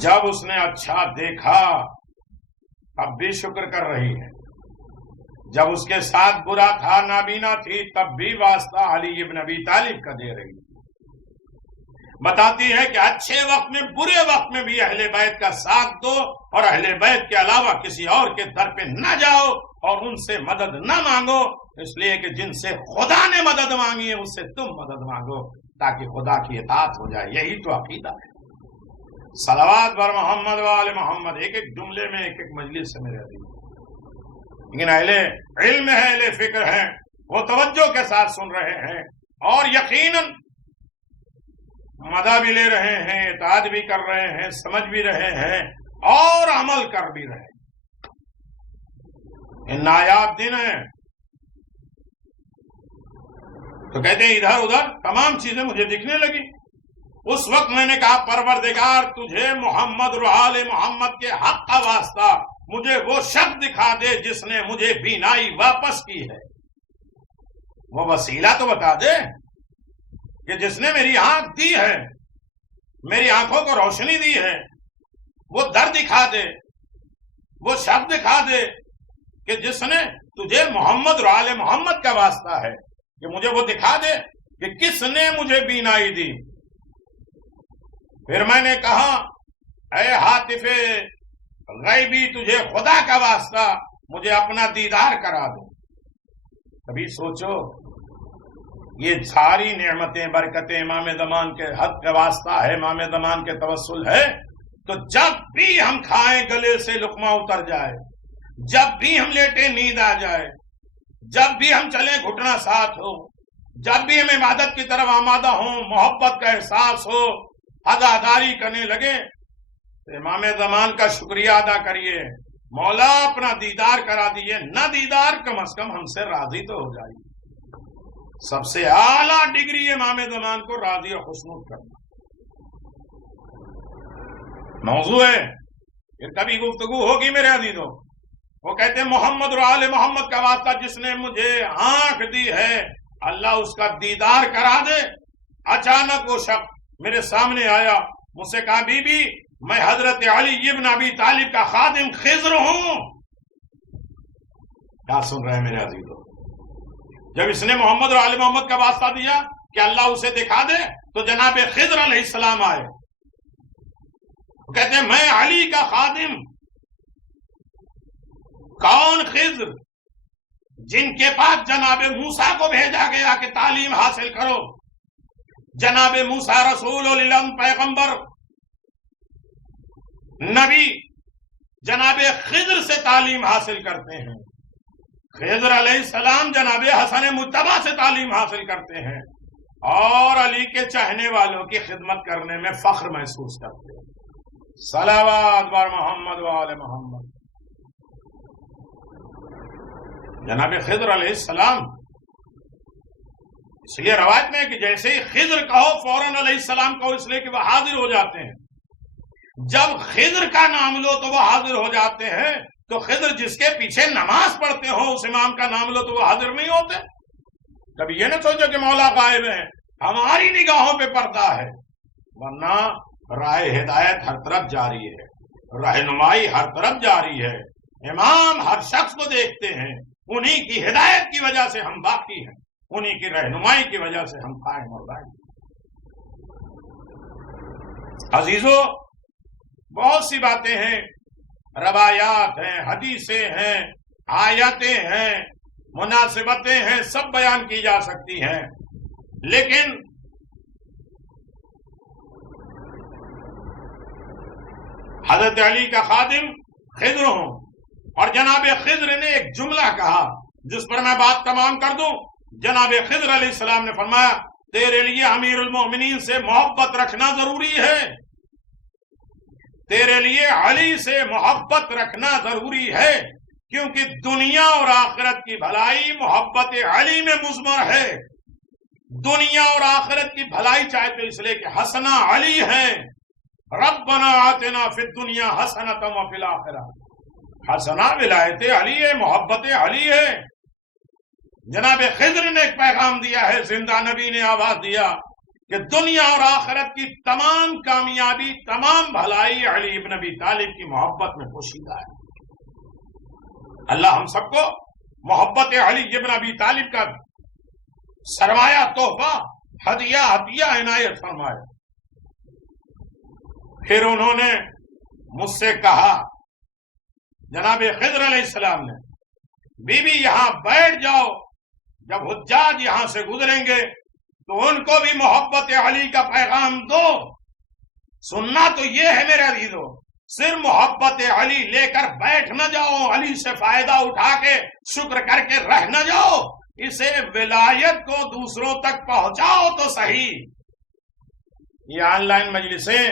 جب اس نے اچھا دیکھا اب بھی شکر کر رہی ہے، جب اس کے ساتھ برا تھا، نابینا تھی، تب بھی واسطہ علی ابن ابی طالب کا دے رہی ہے۔ بتاتی ہے کہ اچھے وقت میں، برے وقت میں بھی اہل بیت کا ساتھ دو، اور اہل بیت کے علاوہ کسی اور کے در پہ نہ جاؤ اور ان سے مدد نہ مانگو، اس لیے کہ جن سے خدا نے مدد مانگی ہے اس سے تم مدد مانگو تاکہ خدا کی اطاعت ہو جائے۔ یہی تو عقیدہ ہے۔ صلوات بر محمد و آل محمد، ایک ایک جملے میں ایک ایک مجلس سے میرے عزیز، لیکن اہل علم ہے، اہل فکر ہیں، وہ توجہ کے ساتھ سن رہے ہیں اور یقیناً مدہ بھی لے رہے ہیں، اطاعت بھی کر رہے ہیں، سمجھ بھی رہے ہیں اور عمل کر بھی رہے ہیں۔ یہ نایاب دن ہے۔ تو کہتے ہیں ادھر ادھر تمام چیزیں مجھے دکھنے لگی۔ اس وقت میں نے کہا پروردگار تجھے محمد اور آل محمد کے حق کا واسطہ مجھے وہ شخص دکھا دے جس نے مجھے بینائی واپس کی ہے، وہ وسیلہ تو بتا دے کہ جس نے میری آنکھ دی ہے، میری آنکھوں کو روشنی دی ہے، وہ در دکھا دے، وہ شخص دکھا دے کہ جس نے تجھے محمد اور آل محمد کا واسطہ ہے، کہ مجھے وہ دکھا دے کہ کس نے مجھے بینائی دی۔ پھر میں نے کہا اے ہاتف غیبی، تجھے خدا کا واسطہ مجھے اپنا دیدار کرا دو۔ کبھی سوچو یہ ساری نعمتیں، برکتیں امام زمان کے حق کا واسطہ ہے، امام زمان کے توسل ہے، تو جب بھی ہم کھائیں گلے سے لقمہ اتر جائے، جب بھی ہم لیٹے نیند آ جائے، جب بھی ہم چلیں گھٹنا ساتھ ہو، جب بھی ہم عبادت کی طرف آمادہ ہوں، محبت کا احساس ہو، عزاداری کرنے لگے تو امام زمان کا شکریہ ادا کریے، مولا اپنا دیدار کرا دیے، نہ دیدار کم از کم ہم سے راضی تو ہو جائیے۔ سب سے اعلیٰ ڈگری امام زمان کو راضی و خوشنود کرنا موضوع ہے۔ پھر کبھی گفتگو ہوگی میرے عزیزوں، وہ کہتے ہیں محمد اور آل محمد کا واسطہ جس نے مجھے آنکھ دی ہے، اللہ اس کا دیدار کرا دے اچانک وہ شخص میرے سامنے آیا، مجھ سے کہا بی بی میں حضرت علی ابن ابی طالب کا خادم خضر ہوں۔ کیا سن رہے ہیں میرے عزیزو؟ جب اس نے محمد اور آل محمد کا واسطہ دیا کہ اللہ اسے دکھا دے تو جناب خضر علیہ السلام آئے، کہتے ہیں میں علی کا خادم۔ کون خضر؟ جن کے پاس جناب موسیٰ کو بھیجا گیا کہ تعلیم حاصل کرو۔ جناب موسیٰ رسول العلم پیغمبر نبی جناب خضر سے تعلیم حاصل کرتے ہیں۔ خضر علیہ السلام جناب حسن مجتبیٰ سے تعلیم حاصل کرتے ہیں اور علی کے چاہنے والوں کی خدمت کرنے میں فخر محسوس کرتے ہیں۔ صلوات بر محمد و آل محمد۔ جناب خضر علیہ السلام، اس لیے روایت میں ہے کہ جیسے ہی خضر کہو فوراً علیہ السلام کہو، اس لیے کہ وہ حاضر ہو جاتے ہیں۔ جب خضر کا نام لو تو وہ حاضر ہو جاتے ہیں، تو خضر جس کے پیچھے نماز پڑھتے ہو اس امام کا نام لو تو وہ حاضر نہیں ہوتے۔ کبھی یہ نہ سوچو کہ مولا غائب ہے، ہماری نگاہوں پہ پردہ ہے، ورنہ راہ ہدایت ہر طرف جاری ہے، رہنمائی ہر طرف جاری ہے۔ امام ہر شخص کو دیکھتے ہیں، انہی کی ہدایت کی وجہ سے ہم باقی ہیں، انہی کی رہنمائی کی وجہ سے ہم قائم اور دائم۔ عزیزو، بہت سی باتیں ہیں، روایات ہیں، حدیثیں ہیں، آیتیں ہیں، مناسبتیں ہیں، سب بیان کی جا سکتی ہیں، لیکن حضرت علی کا خادم خضر ہوں، اور جناب خضر نے ایک جملہ کہا جس پر میں بات تمام کر دوں۔ جناب خضر علیہ السلام نے فرمایا تیرے لیے امیر المومنین سے محبت رکھنا ضروری ہے، تیرے لیے علی سے محبت رکھنا ضروری ہے، کیونکہ دنیا اور آخرت کی بھلائی محبت علی میں مضمر ہے۔ دنیا اور آخرت کی بھلائی چاہے تو اس لیے کہ حسنہ علی ہے، ربنا آتنا فی الدنیا حسنۃ وفی الآخرہ، حسنہ ولایت علی ہے، محبت علی ہے۔ جناب خضر نے ایک پیغام دیا ہے، زندہ نبی نے آواز دیا کہ دنیا اور آخرت کی تمام کامیابی، تمام بھلائی علی ابن ابی طالب کی محبت میں پوشیدہ ہے۔ اللہ ہم سب کو محبت علی ابن ابی طالب کا سرمایہ، تحفہ، ہدیہ عطیہ عنایت فرمائے۔ پھر انہوں نے مجھ سے کہا، جناب خضر علیہ السلام نے، بی بی یہاں بیٹھ جاؤ، جب حجاج یہاں سے گزریں گے تو ان کو بھی محبت علی کا پیغام دو۔ سننا تو یہ ہے میرے عزیزو، صرف محبت علی لے کر بیٹھ نہ جاؤ، علی سے فائدہ اٹھا کے شکر کر کے رہ نہ جاؤ، اسے ولایت کو دوسروں تک پہنچاؤ تو صحیح۔ یہ آن لائن مجلسیں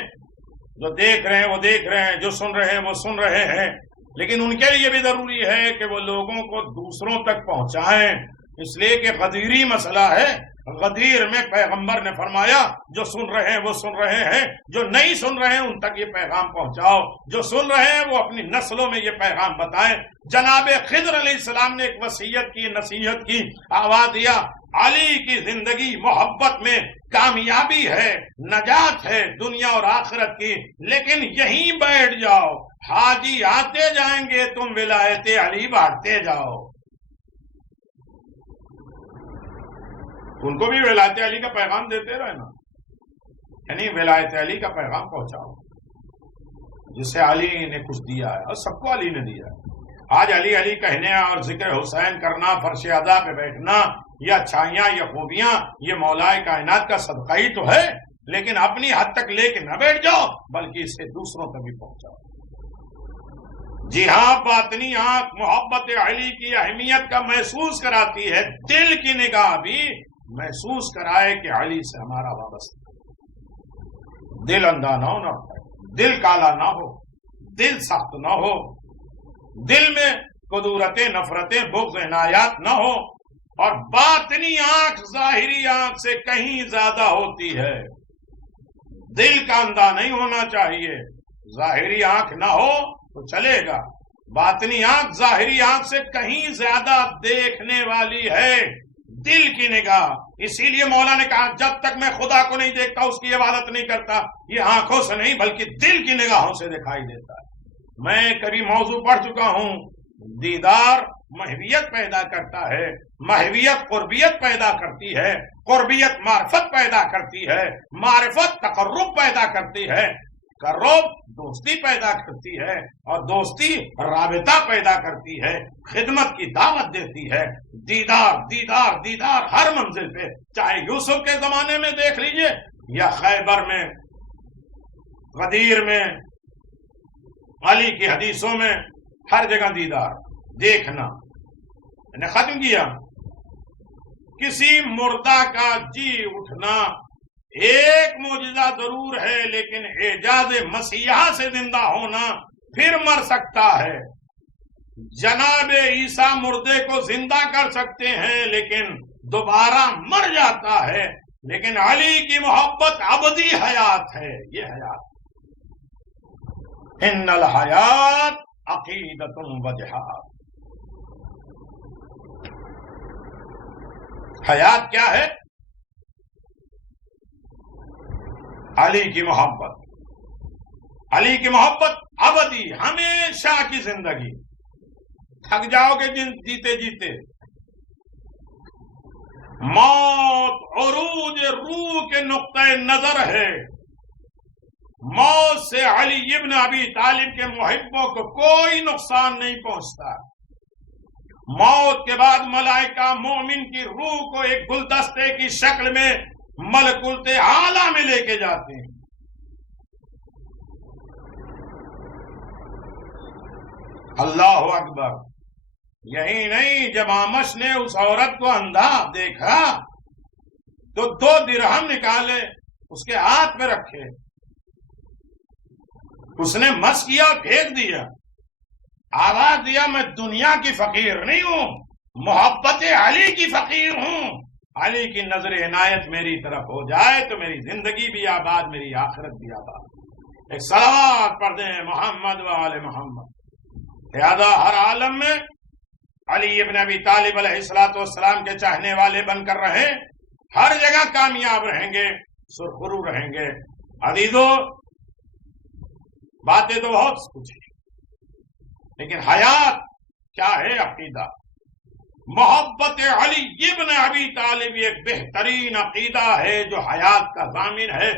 جو دیکھ رہے ہیں وہ دیکھ رہے ہیں، جو سن رہے ہیں وہ سن رہے ہیں، لیکن ان کے لیے بھی ضروری ہے کہ وہ لوگوں کو دوسروں تک پہنچائیں، اس لیے کہ غدیری مسئلہ ہے۔ غدیر میں پیغمبر نے فرمایا جو سن رہے ہیں وہ سن رہے ہیں، جو نہیں سن رہے ہیں ان تک یہ پیغام پہنچاؤ، جو سن رہے ہیں وہ اپنی نسلوں میں یہ پیغام بتائیں۔ جناب خضر علیہ السلام نے ایک وصیت کی، نصیحت کی، آواز دیا علی کی زندگی محبت میں کامیابی ہے، نجات ہے دنیا اور آخرت کی، لیکن یہیں بیٹھ جاؤ، حاجی آتے جائیں گے، تم ولایت علی بانٹتے جاؤ۔ ان کو بھی ولایت علی کا پیغام دیتے رہنا، یعنی ولایت علی کا پیغام پہنچاؤ، جسے علی نے کچھ دیا ہے اور سب کو علی نے دیا ہے۔ آج علی علی کہنے اور ذکر حسین کرنا، فرش ادا پہ بیٹھنا، یہ اچھائیاں، یہ خوبیاں، یہ مولا کائنات کا صدقہ ہی تو ہے، لیکن اپنی حد تک لے کے نہ بیٹھ جاؤ بلکہ اسے دوسروں تک بھی پہنچاؤ۔ جی ہاں، باطنی آنکھ محبت علی کی اہمیت کا محسوس کراتی ہے، دل کی نگاہ بھی محسوس کرائے کہ علی سے ہمارا وابستہ، دل اندھا نہ ہونا، دل کالا نہ ہو، دل سخت نہ ہو، دل میں قدورتیں، نفرتیں، بغض، عنایات نہ ہو، اور باطنی آنکھ ظاہری آنکھ سے کہیں زیادہ ہوتی ہے۔ دل کا اندھا نہیں ہونا چاہیے، ظاہری آنکھ نہ ہو تو چلے گا، باطنی آنکھ ظاہری آنکھ سے کہیں زیادہ دیکھنے والی ہے۔ دل کی نگاہ. اسی لیے مولا نے کہا جب تک میں خدا کو نہیں دیکھتا اس کی عبادت نہیں کرتا. یہ آنکھوں سے نہیں بلکہ دل کی نگاہوں سے دکھائی دیتا ہے. میں کبھی موضوع پڑھ چکا ہوں. دیدار محویت پیدا کرتا ہے، محویت قربیت پیدا کرتی ہے، قربیت معرفت پیدا کرتی ہے، معرفت تقرب پیدا کرتی ہے، تقرب دوستی پیدا کرتی ہے، اور دوستی رابطہ پیدا کرتی ہے، خدمت کی دعوت دیتی ہے. دیدار دیدار دیدار ہر منزل پہ، چاہے یوسف کے زمانے میں دیکھ لیجئے یا خیبر میں، غدیر میں، علی کی حدیثوں میں، ہر جگہ دیدار دیکھنا. میں نے ختم کیا. کسی مردہ کا جی اٹھنا ایک معجزہ ضرور ہے، لیکن اعجاز مسیحا سے زندہ ہونا پھر مر سکتا ہے. جناب عیسیٰ مردے کو زندہ کر سکتے ہیں لیکن دوبارہ مر جاتا ہے. لیکن علی کی محبت ابدی حیات ہے. یہ حیات ان الحیات عقیدۃ و جہاد. حیات کیا ہے؟ علی کی محبت. علی کی محبت ابدی، ہمیشہ کی زندگی. تھک جاؤ گے جیتے جیتے. موت عروج روح کے نقطۂ نظر ہے. موت سے علی ابن ابی طالب کے محبوں کو کوئی نقصان نہیں پہنچتا. موت کے بعد ملائکہ مومن کی روح کو ایک گلدستے کی شکل میں ملکوت اعلیٰ میں لے کے جاتے ہیں. اللہ اکبر. یہی نہیں، جب آمش نے اس عورت کو اندھا دیکھا تو 2 درہم نکالے اس کے ہاتھ میں رکھے. اس نے مس کیا، پھینک دیا، آواز دیا میں دنیا کی فقیر نہیں ہوں، محبت علی کی فقیر ہوں. علی کی نظر عنایت میری طرف ہو جائے تو میری زندگی بھی آباد، میری آخرت بھی آباد. ایک صلوات پڑھ دیں محمد و آل محمد. لہذا ہر عالم میں علی ابن ابی طالب علیہ السلام کے چاہنے والے بن کر رہیں. ہر جگہ کامیاب رہیں گے، سرخرو رہیں گے. عزیزو، باتیں تو بہت کچھ ہیں لیکن حیات کیا ہے؟ عقیدہ. محبت علی ابن ابی طالب ایک بہترین عقیدہ ہے جو حیات کا ضامن ہے.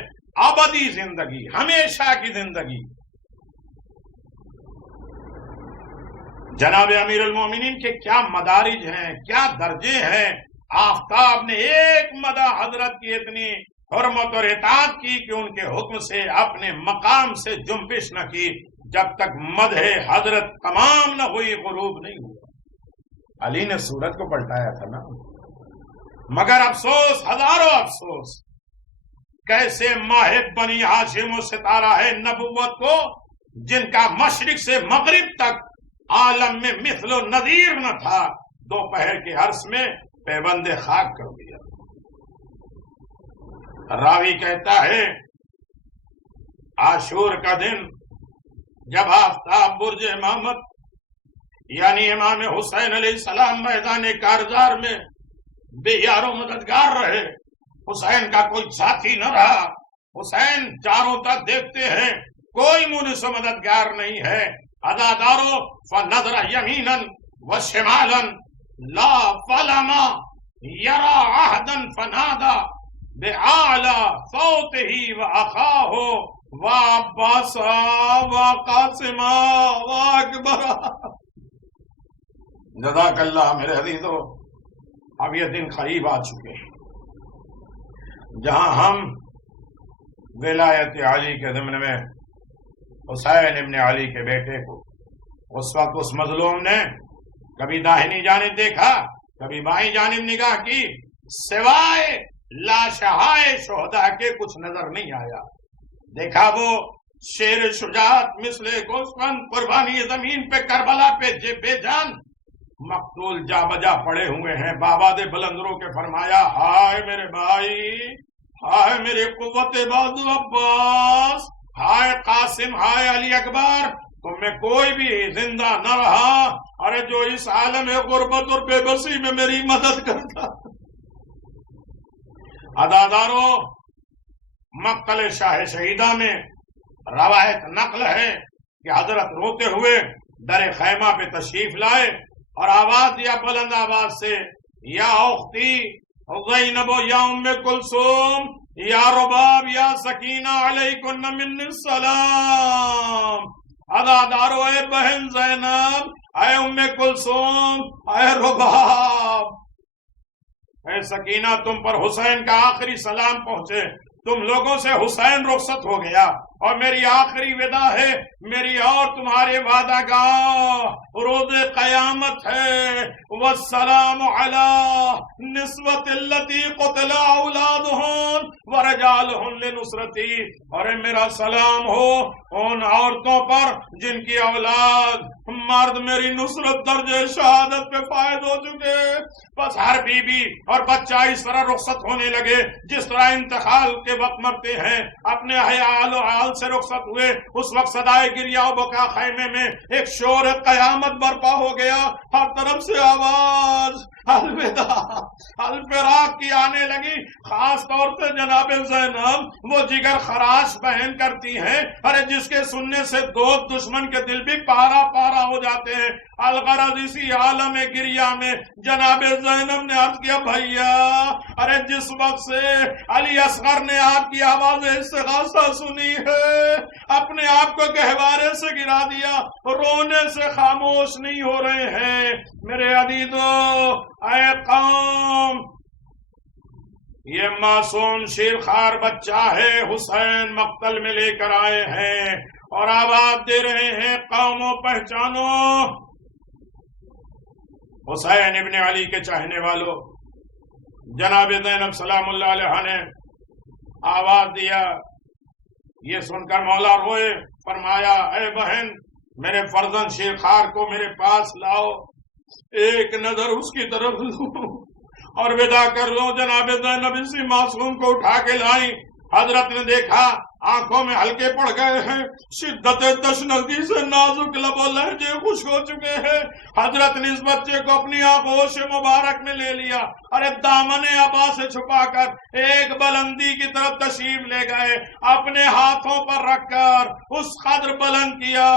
ابدی زندگی، ہمیشہ کی زندگی. جناب امیر المومنین کے کیا مدارج ہیں، کیا درجے ہیں. آفتاب نے ایک مدح حضرت کی اتنی حرمت اور اطاعت کی کہ ان کے حکم سے اپنے مقام سے جنبش نہ کی جب تک مدح حضرت تمام نہ ہوئی، غروب نہیں ہوا. علی نے سورج کو پلٹایا تھا نا. مگر افسوس، ہزاروں افسوس، کیسے ماہب بنی ہاشم و ستارہ ہے نبوت کو جن کا مشرق سے مغرب تک عالم میں مثل و نظیر نہ تھا، دوپہر کے عرص میں پیوند خاک کر دیا. راوی کہتا ہے عاشور کا دن جب آفتاب برج امامت یعنی امام حسین علیہ السلام میدان کارزار میں بے یار و مددگار رہے، حسین کا کوئی ساتھی نہ رہا. حسین چاروں طرف دیکھتے ہیں، کوئی مونس و مددگار نہیں ہے. عزادارو فنظر یمینا وشمالا لا فلما یرا عہدا فنادا بِأَعْلَى صَوْتِهِ وَأَخَاهُ وَعَبَّاسًا وَقَاسِمًا وَأَكْبَرًا. جزاک اللہ میرے عزیزو. اب یہ دن قریب آ چکے ہیں جہاں ہم ولایت علی کے ضمن میں حسین ابن علی کے بیٹے کو، اس وقت اس مظلوم نے کبھی داہنی جانب دیکھا، کبھی بائیں جانب نگاہ کی، سوائے لاشہائے شہداء کے کچھ نظر نہیں آیا. دیکھا وہ شیر شجاعت مثل گوسفند قربانی زمین پہ کربلا پہ بے جان مقتول جا بجا پڑے ہوئے ہیں. بابا دے بلندروں کے فرمایا ہائے میرے بھائی، ہائے میرے قوت بازو عباس، ہائے قاسم، ہائے علی اکبر، تم میں کوئی بھی زندہ نہ رہا. ارے جو اس عالم غربت اور بے بسی میں میری مدد کرتا، ادادارو، مقتل شاہ شہیدہ میں روایت نقل ہے کہ حضرت روتے ہوئے در خیمہ پہ تشریف لائے اور آواز دیا بلند آواز سے، یا اختی زینب یا ام کلثوم یا رباب یا سکینہ علیکن من السلام. ادادارو، اے بہن زینب، اے ام کلثوم، اے رباب، اے سکینہ، تم پر حسین کا آخری سلام پہنچے. تم لوگوں سے حسین رخصت ہو گیا اور میری آخری ودا ہے. میری اور تمہارے وعدہ گاہ روز قیامت ہے. والسلام علی نسوۃ التی قتل اولادہن ورجالہن لنصرتی، اور میرا سلام ہو ان عورتوں پر جن کی اولاد مرد میری نصرت درجہ شہادت پہ فائد ہو چکے. بس ہر بی بی اور بچہ اس طرح رخصت ہونے لگے جس طرح انتقال کے وقت مرتے ہیں. اپنے اہل و عیال سے رخصت ہوئے. اس وقت صدائے گریہ و بکا خیمے میں ایک شور قیامت برپا ہو گیا. ہر طرف سے آواز الوداع الفراق کی آنے لگی. خاص طور سے جناب زینب وہ جگر خراش بہن کرتی ہیں، ارے جس کے سننے سے دوست دشمن کے دل بھی پارا پارا ہو جاتے ہیں. الغرض اسی عالم گریہ میں جناب زینب نے عرض کیا، بھیا، ارے جس وقت سے علی اصغر نے آپ کی آواز استغاثہ سنی ہے اپنے آپ کو گہوارے سے گرا دیا، رونے سے خاموش نہیں ہو رہے ہیں. میرے عزیزو، اے قوم، یہ معصوم شیرخوار بچہ ہے، حسین مقتل میں لے کر آئے ہیں اور آواز دے رہے ہیں، قوموں پہچانو. حسین ابن علی کے چاہنے والوں، جناب زینب سلام اللہ علیہ نے آواز دیا. یہ سن کر مولا روئے. فرمایا، اے بہن، میرے فرزند شیرخوار کو میرے پاس لاؤ، ایک نظر اس کی طرف لو اور ودا کر لو. جناب زینب اسی معصوم کو اٹھا کے لائیں. حضرت نے دیکھا آنکھوں میں ہلکے پڑ گئے ہیں، شدت تشنگی سے نازک لب و لہجے خشک ہو چکے ہیں. حضرت نے اس بچے کو اپنی آغوش مبارک میں لے لیا، ارے دامن عبا سے چھپا کر ایک بلندی کی طرف تشریف لے گئے. اپنے ہاتھوں پر رکھ کر اس قدر بلند کیا،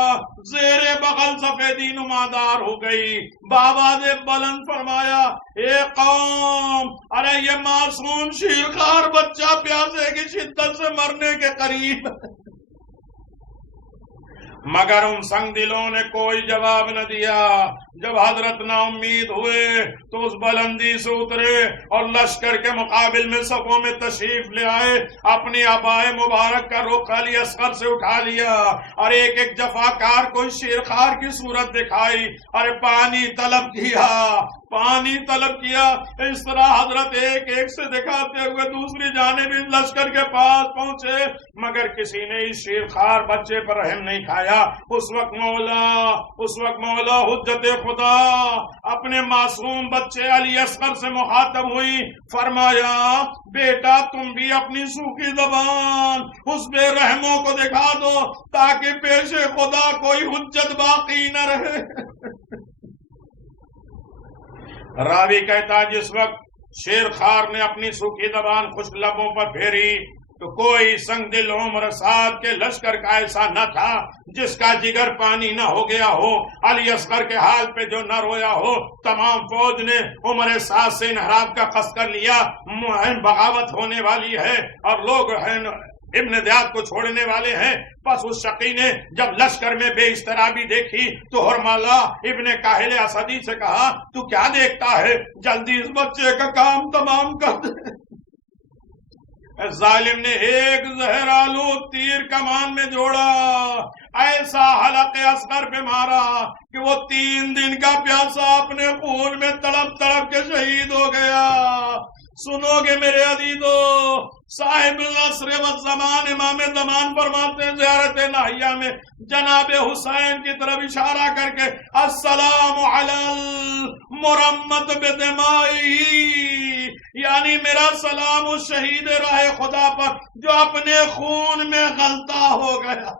زیر بغل سفیدی نمادار ہو گئی. بآواز بلند فرمایا، اے قوم، ارے یہ معصوم شیرخوار بچہ پیاسے کی شدت سے مرنے کے قریب. مگر ان سنگ دلوں نے کوئی جواب نہ دیا. جب حضرت نا امید ہوئے تو اس بلندی سے اترے اور لشکر کے مقابل میں صفوں میں تشریف لے آئے. اپنی عبائے مبارک کا رخ علی اصغر سے اٹھا لیا اور ایک ایک جفاکار کو شیرخوار کی صورت دکھائی. ارے پانی طلب کیا، پانی طلب کیا. اس طرح حضرت ایک ایک سے دکھاتے ہوئے دوسری جانب لشکر کے پاس پہنچے، مگر کسی نے اس شیرخوار بچے پر رحم نہیں کھایا. اس وقت مولا حجت خدا اپنے معصوم بچے علی اصغر سے مخاطب ہوئی. فرمایا، بیٹا، تم بھی اپنی سوکھی زبان اس بے رحموں کو دکھا دو تاکہ پیش خدا کوئی حجت باقی نہ رہے. راوی کہتا، جس وقت شیرخوار نے اپنی سوکھی زبان خشک لبوں پر پھیری تو کوئی سنگ دل عمر سعد کے لشکر کا ایسا نہ تھا جس کا جگر پانی نہ ہو گیا ہو، علی اصغر کے حال پہ جو نہ رویا ہو. تمام فوج نے عمر سعد سے انحراف کا قصد کر لیا. بغاوت ہونے والی ہے اور لوگ ابن زیاد کو چھوڑنے والے ہیں. پس اس شقی نے جب لشکر میں بے اضطرابی دیکھی تو حرملہ ابن کاہل اسدی سے کہا، تو کیا دیکھتا ہے، جلدی اس بچے کا کام تمام کر دے. ظالم نے ایک زہر آلود تیر کمان میں جوڑا، ایسا حلق اصغر پہ مارا کہ وہ 3 دن کا پیاسا اپنے خون میں تڑپ تڑپ کے شہید ہو گیا. سنو گے میرے عزیزو، صاحب العصر والزمان امام زمان فرماتے ہیں زیارت ناحیہ میں جناب حسین کی طرف اشارہ کر کے، السلام علی المرمت بدمائی، یعنی میرا سلام اس شہید راہ خدا پر جو اپنے خون میں غلطہ ہو گیا.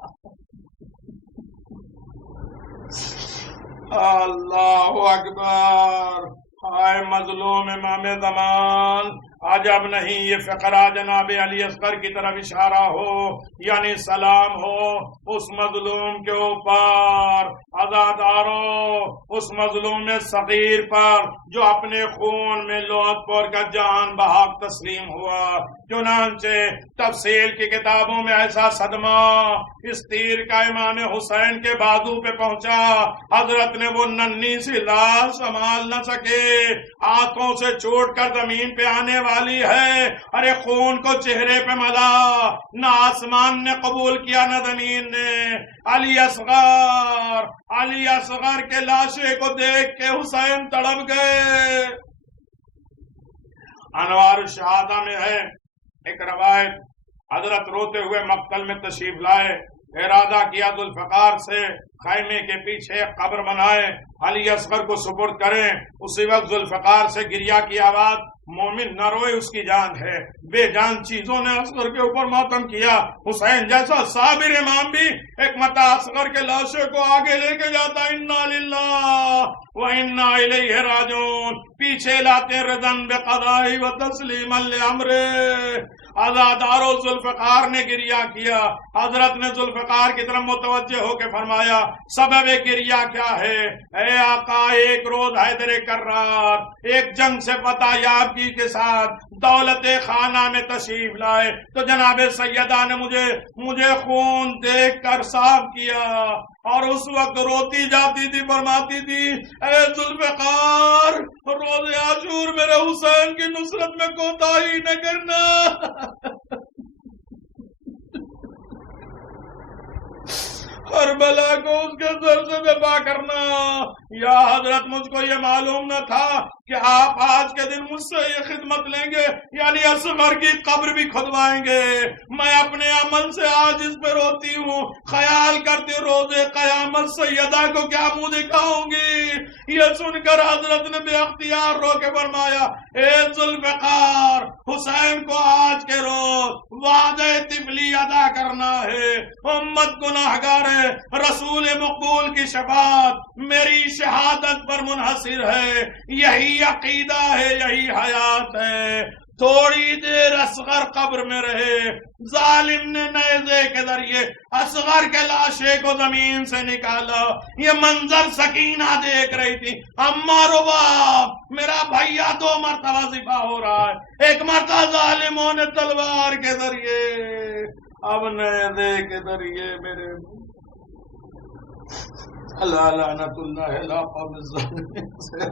اللہ اکبر. ہائے مظلوم امام زمان، عجب نہیں یہ فقرہ جناب علی اصغر کی طرف اشارہ ہو، یعنی سلام ہو اس مظلوم کے اوپر، عزادارو اس مظلوم صغیر پر جو اپنے خون میں لوت پور کا جان بحق تسلیم ہوا۔ چنانچہ تفصیل کی کتابوں میں ایسا صدمہ اس تیر کا امام حسین کے بازو پہ پہنچا، حضرت نے وہ ننھی سی لاش سنبھال نہ سکے، ہاتھوں سے چھوٹ کر زمین پہ آنے والی ہے، ارے خون کو چہرے پہ ملا، نہ آسمان نے قبول کیا نہ زمین نے۔ علی اصغر کے لاشے کو دیکھ کے حسین تڑپ گئے۔ انوار الشہادہ میں ہے ایک روایت، حضرت روتے ہوئے مقتل میں تشریف لائے، ارادہ کیا ذوالفقار سے خیمے کے پیچھے ایک قبر بنائے، علی اصغر کو سپرد کریں۔ اسی وقت ذوالفقار سے گریہ کی آواز، مومن نہ روئے اس کی جان ہے۔ بے جان چیزوں نے اصغر کے اوپر ماتم کیا۔ حسین جیسا صابر امام بھی ایک متا اصغر کے لاشے کو آگے لے کے جاتا، انا للہ و انا الیہ راجعون، پیچھے لاتے رضن بقضاء و تسلیما لامرہ۔ عزادارو ذوالفقار نے گریہ کیا، حضرت نے ذوالفقار کی طرف متوجہ ہو کے فرمایا سبب گریہ کیا ہے؟ اے آقا، ایک روز حیدر کرار ایک جنگ سے فتح یابی کے ساتھ دولت خانہ میں تشریف لائے تو جناب سیدہ نے مجھے خون دیکھ کر صاف کیا، اور اس وقت روتی جاتی تھی، فرماتی تھی اے ذوالفقار، روز عاشور میرے حسین کی نصرت میں کوتاہی نہ کرنا۔ کربلا کو اس کے سر سے دفاع کرنا۔ یا حضرت، مجھ کو یہ معلوم نہ تھا کہ آپ آج کے دن مجھ سے یہ خدمت لیں گے، یعنی اصغر کی قبر بھی کھدوائیں گے۔ میں اپنے عمل سے آج اس پہ روتی ہوں، خیال کرتی روز قیامت سیدہ کو کیا منہ دکھاؤں گی۔ یہ سن کر حضرت نے بے اختیار رو کے فرمایا اے ذوالفقار، حسین کو آج کے روز وعدہ طفلی ادا کرنا ہے، امت گناہگار ہے، رسول مقبول کی شفاعت میری شہادت پر منحصر ہے، یہی عقیدہ ہے، یہی حیات ہے۔ تھوڑی دیر اصغر قبر میں رہے، ظالم نے نیزے کے ذریعے اصغر کے لاشے کو زمین سے نکالا۔ یہ منظر سکینہ دیکھ رہی تھی، اما رو باپ، میرا بھیا 2 مرتبہ ذبح ہو رہا ہے، ایک مرتبہ ظالموں نے تلوار کے ذریعے، اب نیزے کے ذریعے میرے اللہ لعنت اللہ علی الظالمین سے